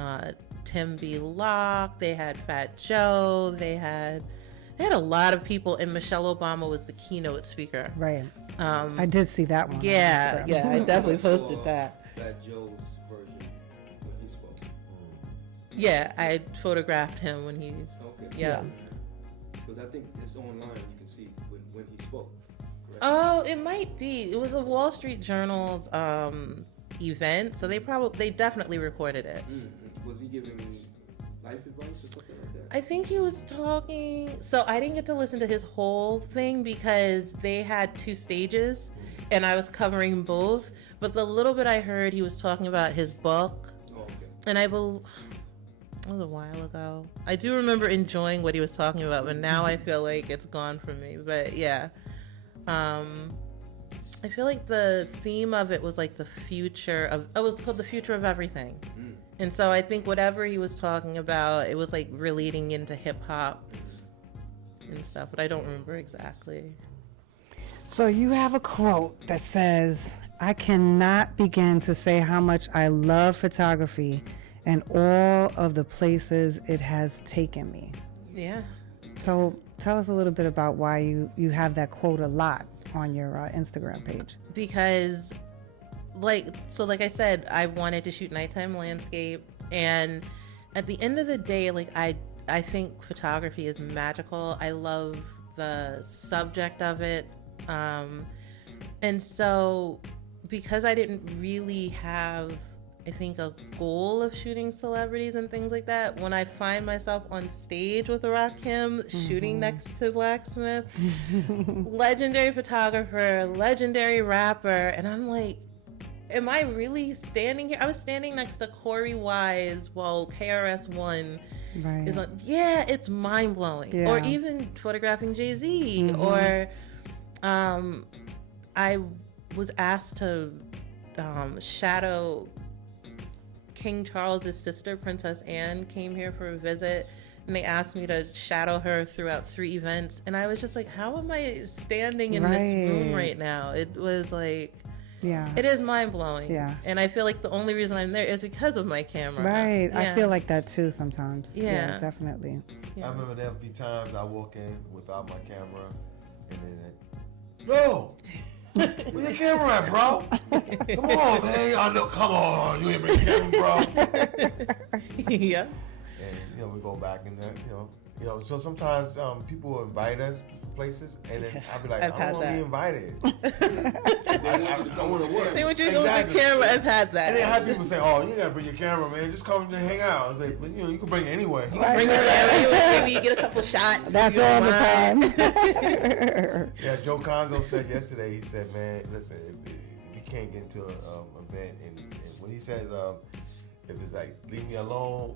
Tim B. Locke, they had Fat Joe, they had a lot of people, and Michelle Obama was the keynote speaker. Right. I did see that one. Yeah, I definitely posted that. Fat Joe's version when he spoke. Yeah, I photographed him when he's Okay. yeah. Because I think it's online. You can see when he spoke. Correct? Oh, it might be. It was a Wall Street Journal's event, so they definitely recorded it. Was he giving life advice or something like that? I think he was talking. So I didn't get to listen to his whole thing because they had 2 stages, and I was covering both. But the little bit I heard, he was talking about his book, Oh, okay. and it was a while ago. I do remember enjoying what he was talking about, but now I feel like it's gone from me. But yeah, I feel like the theme of it was like the future of. It was called The Future of Everything. And so I think whatever he was talking about, it was like relating into hip hop and stuff, but I don't remember exactly. So you have a quote that says, "I cannot begin to say how much I love photography and all of the places it has taken me." Yeah. So tell us a little bit about why you have that quote a lot on your Instagram page. Because like I said, I wanted to shoot nighttime landscape, and at the end of the day, like I think photography is magical. I love the subject of it. And so because I didn't really have, I think, a goal of shooting celebrities and things like that, when I find myself on stage with Rakim shooting next to Blacksmith, legendary photographer, legendary rapper, and I'm like, am I really standing here? I was standing next to Corey Wise while KRS-One is on. Yeah, it's mind blowing. Yeah. Or even photographing Jay-Z. Or I was asked to shadow King Charles's sister, Princess Anne, came here for a visit, and they asked me to shadow her throughout 3 events. And I was just like, how am I standing in this room right now? It was like, yeah, it is mind blowing. Yeah. And I feel like the only reason I'm there is because of my camera. Right. Yeah. I feel like that too sometimes. Yeah, definitely. Yeah. I remember there'll be times I walk in without my camera, and then yo, where's your camera at, bro? Come on, man. I know. Come on, you ain't bring your camera, bro. Yeah. And we go back and then so sometimes people will invite us to places, and then I'll be like, I don't want to be invited. I want to work. They want you to go with the camera. I've had that. And then I have people say, oh, you got to bring your camera, man. Just come and hang out. I was like, but, you can bring it anyway. You can bring your camera. Maybe you get a couple shots. That's all the time. Yeah, Joe Conzo said yesterday, he said, man, listen, if we can't get into an event, and when he says, if it's like, leave me alone,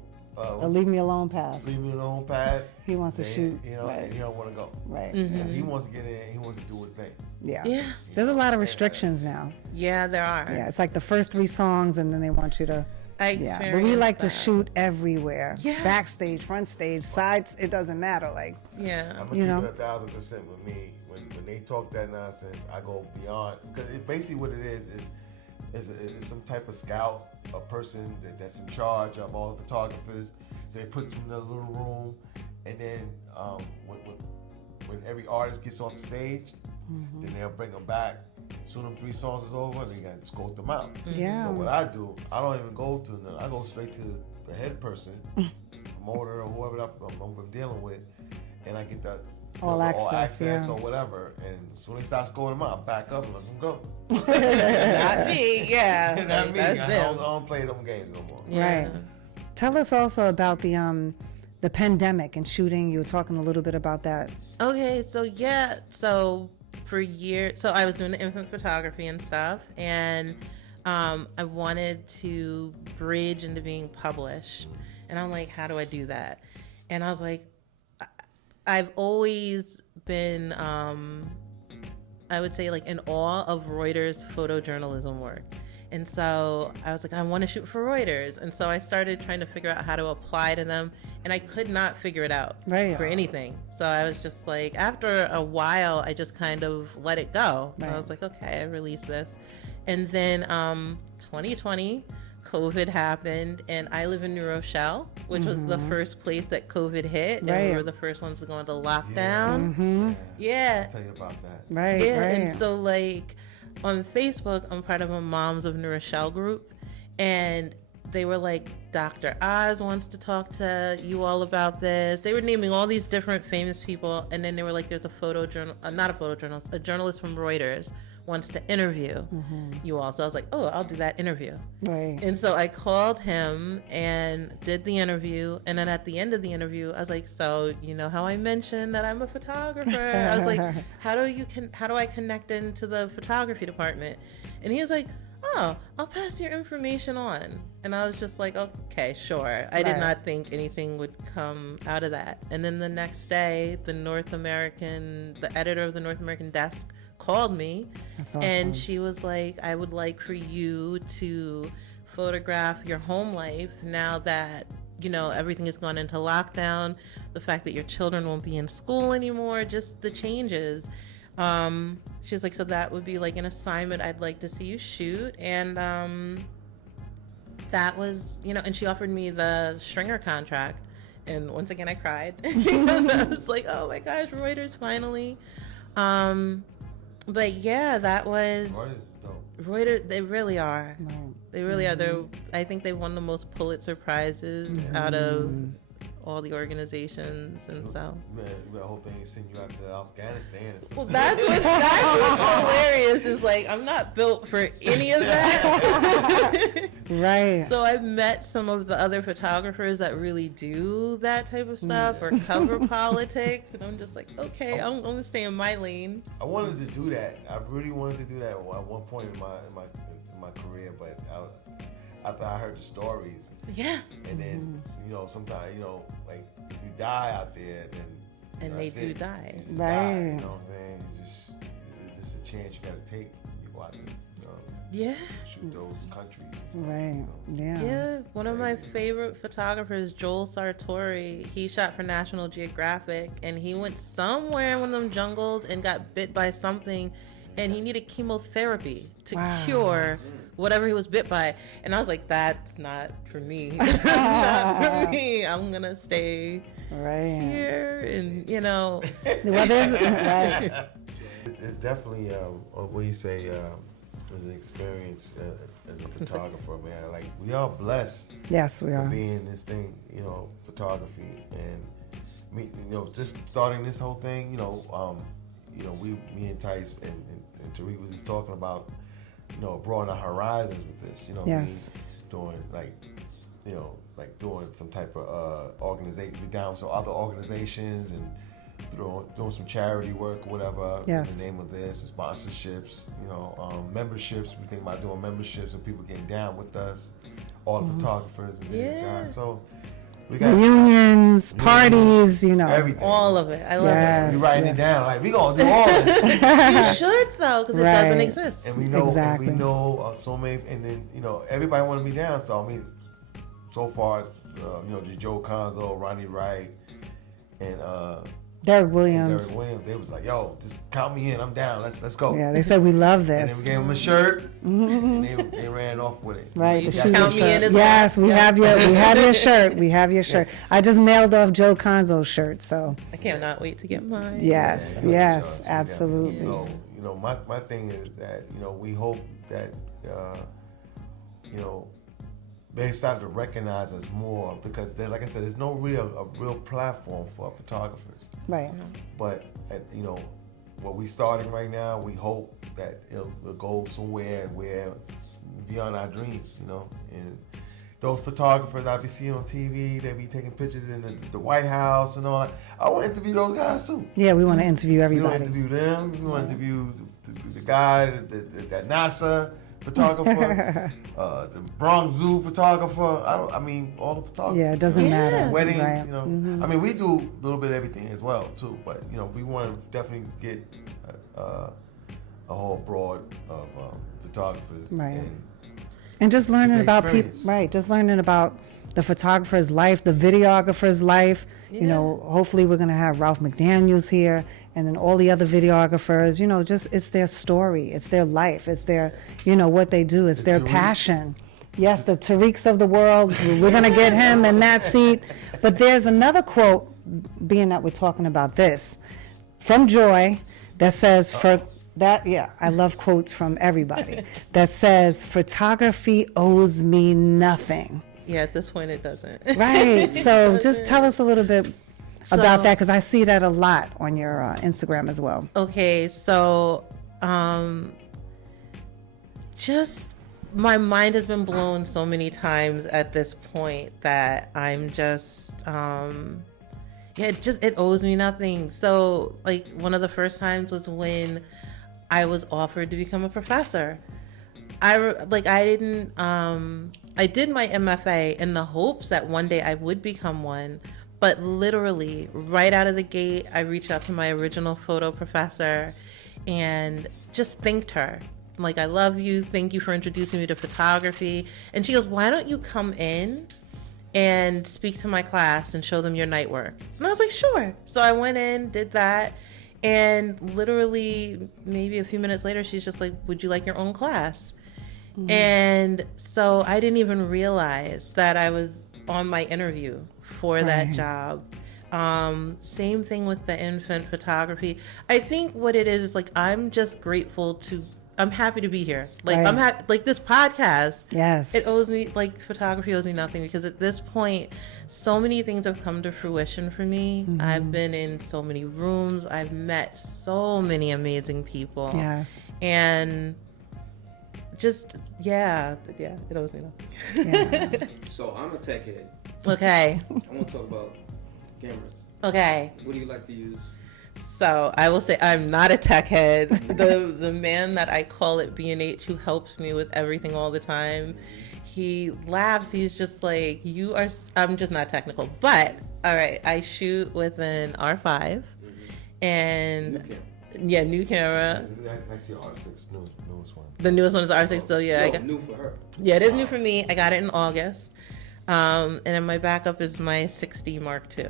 leave me alone pass. Leave me alone pass. He wants to shoot. He don't want to go. Right. He wants to get in. He wants to do his thing. Yeah. Yeah. There's a lot of restrictions now. Yeah, there are. Yeah, it's like the first 3 songs, and then they want you to. Yeah, but we like to shoot everywhere. Yes. Backstage, front stage, sides. It doesn't matter. Like. Yeah. I'm gonna keep it 1,000% with me. When they talk that nonsense, I go beyond, because basically what it is some type of scout, a person that's in charge of all the photographers. So they put them in a little room, and then when every artist gets off stage, then they'll bring them back. As soon as them 3 songs is over, they got to scope them out. Yeah. So what I do, I don't even go to them. I go straight to the head person, promoter or whoever I'm dealing with, and I get that all access or whatever. And so they start scoring them out, back up and let them go. Not me, yeah. Not me. I don't play them games no more. Yeah. Right. Tell us also about the pandemic and shooting. You were talking a little bit about that. Okay, so for years, so I was doing the infant photography and stuff, and I wanted to bridge into being published, and I'm like, how do I do that? And I was like, I've always been, I would say, like, in awe of Reuters photojournalism work. And so I was like, I want to shoot for Reuters. And so I started trying to figure out how to apply to them. And I could not figure it out for anything. So I was just like, after a while, I just kind of let it go. I was like, okay, I released this. And then 2020, COVID happened, and I live in New Rochelle, which was the first place that COVID hit, and we were the first ones to go into lockdown. Yeah. I'll tell you about that. And so, like, on Facebook, I'm part of a Moms of New Rochelle group, and they were like, Dr. Oz wants to talk to you all about this. They were naming all these different famous people, and then they were like, there's a a journalist from Reuters wants to interview you all. So I was like, oh, I'll do that interview. And so I called him and did the interview. And then at the end of the interview, I was like, so you know how I mentioned that I'm a photographer? I was like, how do I connect into the photography department? And he was like, oh, I'll pass your information on. And I was just like, okay, sure. I did not think anything would come out of that. And then the next day, the editor of the North American desk called me. That's awesome. And she was like, I would like for you to photograph your home life now that, you know, everything has gone into lockdown, the fact that your children won't be in school anymore, just the changes. She was like, so that would be like an assignment I'd like to see you shoot. And that was, you know, and she offered me the stringer contract. And once again, I cried because I was like, oh my gosh, Reuters finally. But yeah, that was Reuters. They really are. They really are. I think they won the most Pulitzer prizes out of all the organizations, and so. Man, the whole thing is sending you out to Afghanistan. Well, that's what's hilarious. Is like I'm not built for any of that. So I've met some of the other photographers that really do that type of stuff or cover politics, and I'm just like, okay, I'm going to stay in my lane. I wanted to do that. I really wanted to do that at one point in my career, but after I heard the stories. Yeah. And then, you know, sometimes, you know, like, if you die out there, then. And they do die. You die, you know what I'm saying? It's just a chance you gotta take. You go out and, shoot those countries. And stuff, Yeah. One of my favorite photographers, Joel Sartori, he shot for National Geographic, and he went somewhere in one of them jungles and got bit by something, and he needed chemotherapy to cure whatever he was bit by. And I was like, that's not for me. That's not for me. I'm gonna stay here, and you know. It's definitely what you say as an experience as a photographer, man. Like, we are blessed. Yes, we are. For being in this thing, you know, photography, and me, you know, just starting this whole thing. You know, me and Tice and Tariq was just talking about, you know, broadening our horizons with this. You know, doing doing some type of organization, be down with some other organizations and doing some charity work or whatever in the name of this, sponsorships, you know, memberships. We think about doing memberships and people getting down with us, all the photographers and video guys. So we got reunions, parties, you know, everything. All of it. I love it. We're writing it down. Like, we gonna do all this. You should though, because it doesn't exist. And we know, so many. And then, you know, everybody want to be down. So I mean, so far, you know, Joe Conzo, Ronnie Wright, and Derek Williams. They was like, yo, just count me in. I'm down. Let's go. Yeah, they said we love this. And then we gave them a shirt, and they ran off with it. Right. You count me in as well. Yes, we have your shirt. We have your shirt. I just mailed off Joe Conzo's shirt, so. I cannot wait to get mine. Yes, absolutely. So, you know, my thing is that, you know, we hope that, you know, they start to recognize us more, because, like I said, there's no real platform for photographers. Right. But you know, what we starting right now, we hope that it'll go somewhere where beyond our dreams, you know. And those photographers I be seeing on TV, they be taking pictures in the White House and all that. I want to interview those guys too. Yeah, we want to interview everybody. We want to interview them. We want to interview the guy at NASA. photographer, the Bronx Zoo photographer. I mean, all the photographers. Yeah, it doesn't matter. Weddings, Right. you know. I mean, we do a little bit of everything as well too. But you know, we want to definitely get a whole broad of photographers. Right. And just learning the about people, experience. right? Just learning about the photographer's life, the videographer's life. You know, hopefully we're gonna have Ralph McDaniels here, and then all the other videographers. You know, just it's their story, it's their life, it's their, you know, what they do, it's their Tariqs. passion. Yes, the Tariqs of the world. We're gonna get him in that seat. But there's another quote, being that we're talking about this, from Joy, that says for. That, yeah, I love quotes from everybody that says, photography owes me nothing. Yeah, at this point it doesn't. Right. So just tell us a little bit about So- that, because I see that a lot on your Instagram as well. Okay, so just my mind has been blown so many times at this point that I'm just it owes me nothing. So like one of the first times was when I was offered to become a professor. I did my MFA in the hopes that one day I would become one, but literally right out of the gate, I reached out to my original photo professor and just thanked her. I'm like, I love you. Thank you for introducing me to photography. And she goes, why don't you come in and speak to my class and show them your night work? And I was like, sure. So I went in, did that. And literally maybe a few minutes later, she's just like, would you like your own class? And so I didn't even realize that I was on my interview for that job. Same thing with the infant photography. I think what it is like, I'm just grateful I'm happy to be here. Like I'm happy, like this podcast. Yes. It owes me, like photography owes me nothing, because at this point, so many things have come to fruition for me. I've been in so many rooms. I've met so many amazing people. Yes. And just, it owes me nothing. Yeah. So I'm a tech head. Okay. I want to talk about cameras. Okay. What do you like to use? So I will say I'm not a tech head. The man that I call at B&H who helps me with everything all the time, he laughs. He's just like, I'm just not technical. But all right, I shoot with an R5 and new camera. This is actually R6, newest one. The newest one is R6, so yeah. New for her. Yeah, it is new for me. I got it in August. And then my backup is my 60 Mark II.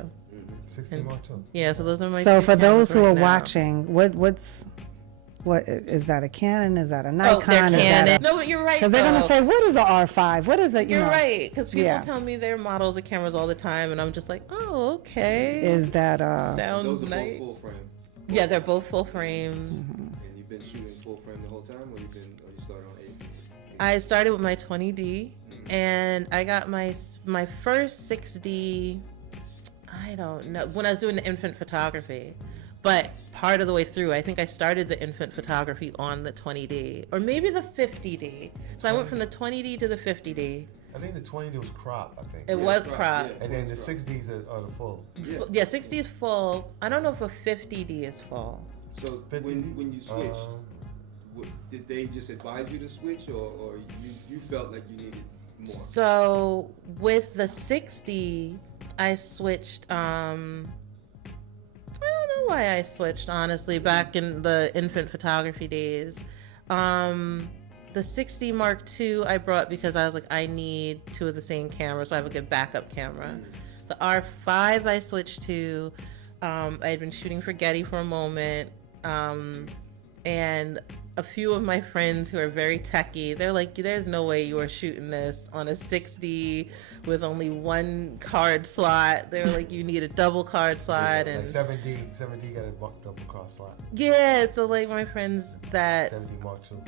60 Mark II. Yeah, so those are my So two for those cameras who are right now. watching, what is that, a Canon? Is that a Nikon? Oh, they're Is that Canon. No, but you're right. Because they're going to though. say, what is an R5? What is it? You You're know, right, because people Yeah. tell me their models of cameras all the time, and I'm just like, oh, okay. Is that Sounds Those are nice. both full frame. Yeah, they're both full frame. And you've been shooting full frame the whole time, or you started on 8? I started with my 20D, and I got my first 6D. I don't know, when I was doing the infant photography, but part of the way through, I think I started the infant photography on the 20D, or maybe the 50D. So I went from the 20D to the 50D. I think the 20D was crop, I think. It was crop. Yeah. And then the 6Ds are the full. Yeah, 60 is full. I don't know if a 50D is full. So 50D? when you switched, did they just advise you to switch, or you felt like you needed more? So with the 60, I switched. I don't know why I switched, honestly, back in the infant photography days. The 60 Mark II I brought because I was like, I need two of the same cameras so I have a good backup camera. The R5 I switched to. I had been shooting for Getty for a moment. And a few of my friends who are very techie, they're like, there's no way you are shooting this on a 60 with only one card slot. They were like, you need a double card slot. Like And 7D got a double cross slot. yeah, so like my friends that 7D Mark II.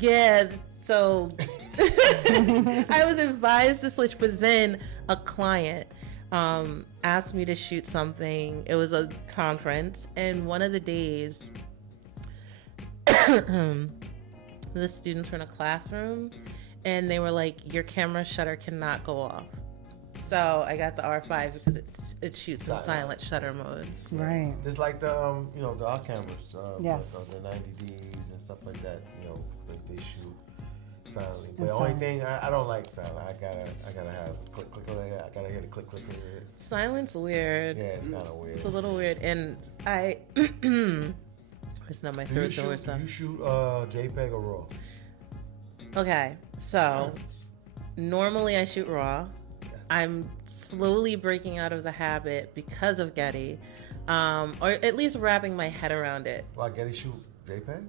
yeah, so I was advised to switch, but then a client asked me to shoot something. It was a conference, and one of the days the students were in a classroom and they were like, your camera shutter cannot go off. So I got the R5 because it shoots in silent shutter mode. right? Just like the the R cameras, Yes. the 90Ds and stuff like that. They shoot silently. But the And only silence. thing I don't like silent. I gotta have click click click. I gotta hear the click click click. Silence weird. Yeah, it's kind of weird. It's a little weird, and I. It's not my Do you throat or shoot? Do something. you shoot JPEG or RAW? Okay, so normally I shoot raw. I'm slowly breaking out of the habit because of Getty, or at least wrapping my head around it. Well, I Getty shoot JPEG.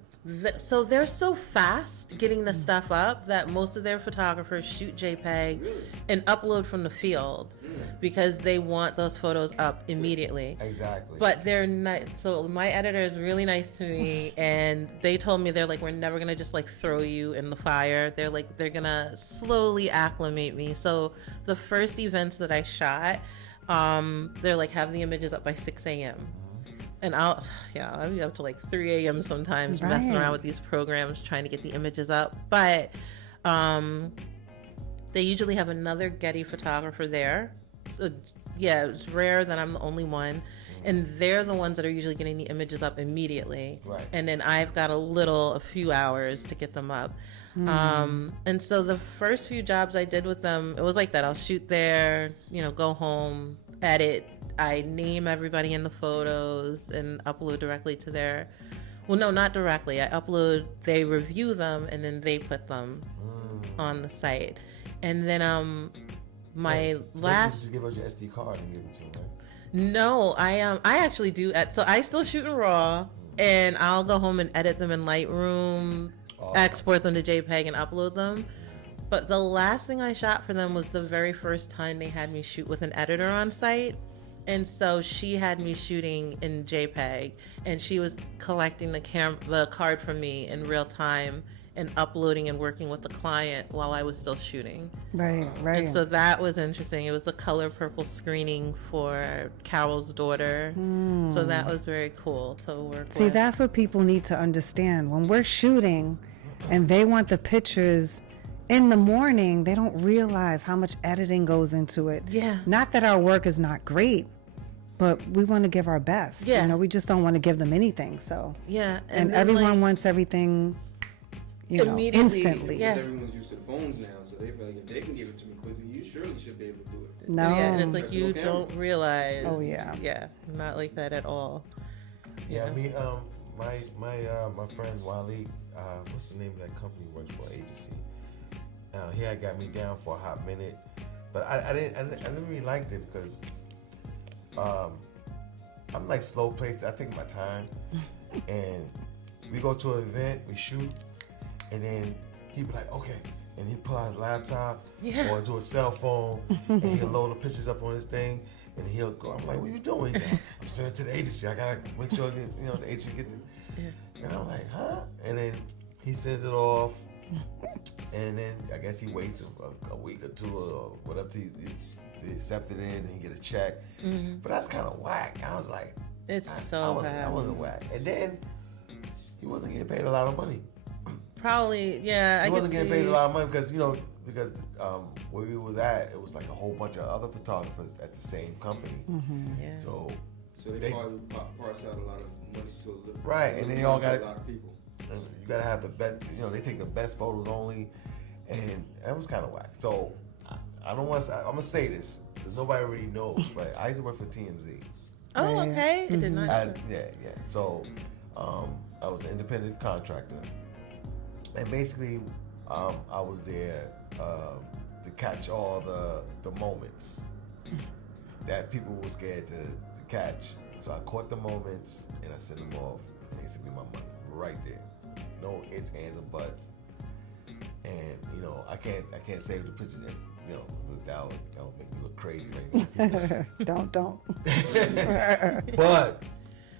So they're so fast getting the stuff up that most of their photographers shoot JPEG and upload from the field because they want those photos up immediately. Exactly. But they're not. So my editor is really nice to me, and they told me they're like, we're never gonna just like throw you in the fire. They're like, they're gonna slowly acclimate me. So the first events that I shot, they're like, have the images up by 6 a.m. And I'll be up to like 3 a.m. sometimes messing Right. around with these programs trying to get the images up. But they usually have another Getty photographer there. Yeah, it's rare that I'm the only one. And they're the ones that are usually getting the images up immediately. Right. And then I've got a few hours to get them up. And so the first few jobs I did with them, it was like that. I'll shoot there, go home, edit. I name everybody in the photos and upload directly to their. Well, no, not directly. I upload, they review them, and then they put them on the site. And then my last. Just give us your SD card and give it to them, right? No, I actually do. So I still shoot in RAW, and I'll go home and edit them in Lightroom, export them to JPEG, and upload them. But the last thing I shot for them was the very first time they had me shoot with an editor on site. And so she had me shooting in JPEG, and she was collecting the card from me in real time and uploading and working with the client while I was still shooting. Right. And so that was interesting. It was a color purple screening for Carol's daughter. So that was very cool to work with. See, that's what people need to understand. When we're shooting and they want the pictures in the morning, they don't realize how much editing goes into it. Yeah. Not that our work is not great, but we want to give our best. Yeah. We just don't want to give them anything. So Yeah. and then, everyone wants everything, Immediately, instantly. yeah. Because everyone's used to phones now, so they feel like if they can give it to me quickly, you surely should be able to do it. No. Yeah, and it's like That's you no camera. don't realize. Oh, yeah. Yeah, not like that at all. Yeah, I mean, my friend Wally, what's the name of that company he works for, agency? He had got me down for a hot minute, but I didn't really like it because I'm like slow paced. I take my time, and we go to an event, we shoot, and then he'd be like, okay, and he pull out his laptop or do a cell phone, and he'll load the pictures up on his thing, and he'll go. I'm like, what you doing? He's like, I'm sending it to the agency. I gotta make sure that, the agency get the. And I'm like, huh? And then he sends it off, and then I guess he waits a week or two or whatever till they accept it in and he get a check. But that's kind of whack. I was like, It's I so bad. wasn't whack. And then he wasn't getting paid a lot of money. Probably, yeah. He I wasn't can getting see. paid a lot of money because where we was at, it was like a whole bunch of other photographers at the same company. Yeah. So So they probably parse out a lot of money to a little. Right, and then you all got a lot of people. you gotta have the best. They take the best photos only, and that was kind of whack. So I don't want. I'm gonna say this because nobody really knows, but I used to work for TMZ. Oh, okay. I did not. know that. Yeah. So I was an independent contractor, and basically I was there to catch all the moments that people were scared to catch. So I caught the moments and I sent them off, and they sent me my money right there. No ifs, ands, or buts. And I can't save the picture that that would make me look crazy right now. Don't. But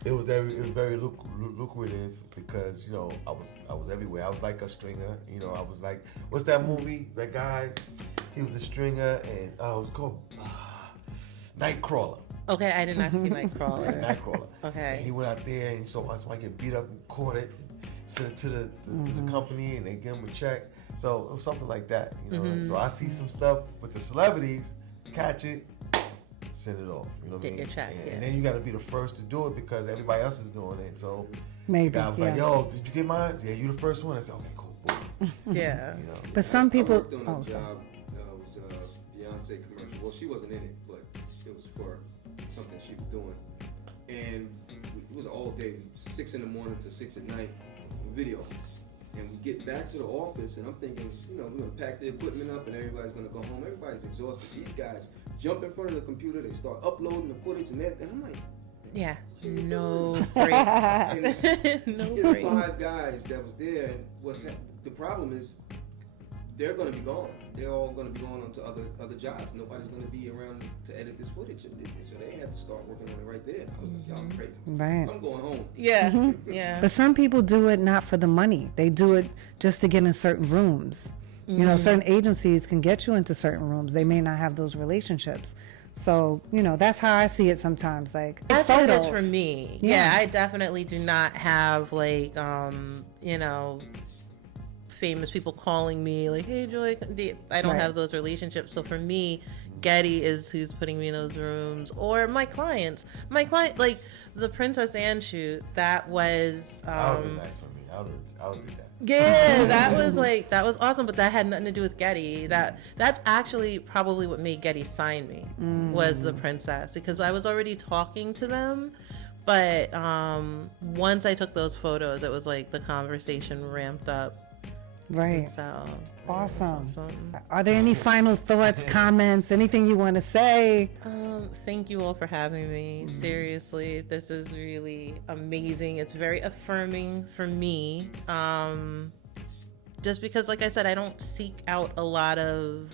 it was very lucrative because I was everywhere. I was like a stringer. I was like, what's that movie? That guy, he was a stringer, and it was called Nightcrawler. Okay, I did not see Nightcrawler. Nightcrawler. Okay. And he went out there and so I get beat up and caught it, sent it to the company, and they give him a check. So it was something like that. So I see some stuff with the celebrities, catch it, send it off. You know what I mean? Get your check, And then you got to be the first to do it because everybody else is doing it. So Maybe. the guy was like, "Yo, did you get mine?" Yeah, you the first one. I said, "Okay, cool." Boom. Yeah. You know. But some I people. worked on a Oh, sorry. job. It was a Beyonce commercial. Well, she wasn't in it, but it was for something she was doing. And it was all day, 6 in the morning to 6 at night, video. And we get back to the office, and I'm thinking, you know, we're gonna pack the equipment up, and everybody's gonna go home. Everybody's exhausted. These guys jump in front of the computer, they start uploading the footage, and I'm like, Yeah. what are you No doing? breaks. And it's- No There's breaks. 5 guys that was there, and the problem is they're gonna be gone. They're all gonna be going on to other jobs. Nobody's gonna be around to edit this footage, so they had to start working on it right there. I was like, y'all crazy. Right. I'm going home. Yeah. Yeah. But some people do it not for the money. They do it just to get in certain rooms. You know, certain agencies can get you into certain rooms. They may not have those relationships. So, you know, that's how I see it sometimes. Like, That's what it is photos. for me. Yeah. Yeah, I definitely do not have like you know, famous people calling me like, "Hey, Joy," I don't Right. have those relationships. So for me, Getty is who's putting me in those rooms, or my clients. My client, like the Princess Anne shoot, that was That would be nice for me. I would do that. yeah, that was awesome, but that had nothing to do with Getty. That's actually probably what made Getty sign me was the princess, because I was already talking to them, but once I took those photos, it was like the conversation ramped up. Right. So Awesome. something. Are there any final thoughts, comments, anything you want to say? Thank you all for having me. Seriously, this is really amazing. It's very affirming for me. Just because, like I said, I don't seek out a lot of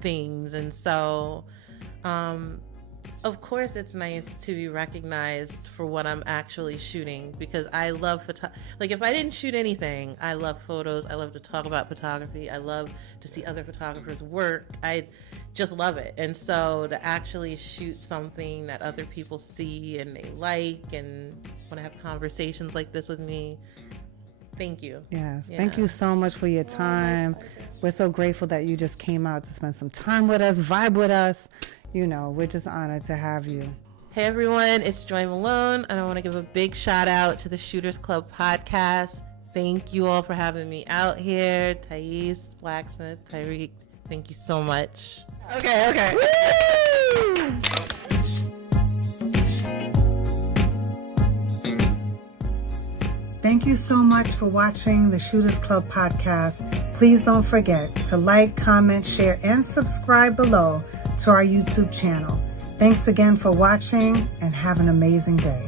things. And so, of course, it's nice to be recognized for what I'm actually shooting, because I love like if I didn't shoot anything, I love photos. I love to talk about photography. I love to see other photographers work. I just love it. And so to actually shoot something that other people see and they like and want to have conversations like this with me, thank you. Yes. Yeah. Thank you so much for your time. We're so grateful that you just came out to spend some time with us, vibe with us. You know, we're just honored to have you. Hey everyone, it's Joy Malone, and I want to give a big shout out to the Shooters Club podcast. Thank you all for having me out here. Thais, Blacksmith, Tyreek, thank you so much. Okay. Thank you so much for watching the Shooters Club podcast. Please don't forget to like, comment, share, and subscribe below to our YouTube channel. Thanks again for watching, and have an amazing day.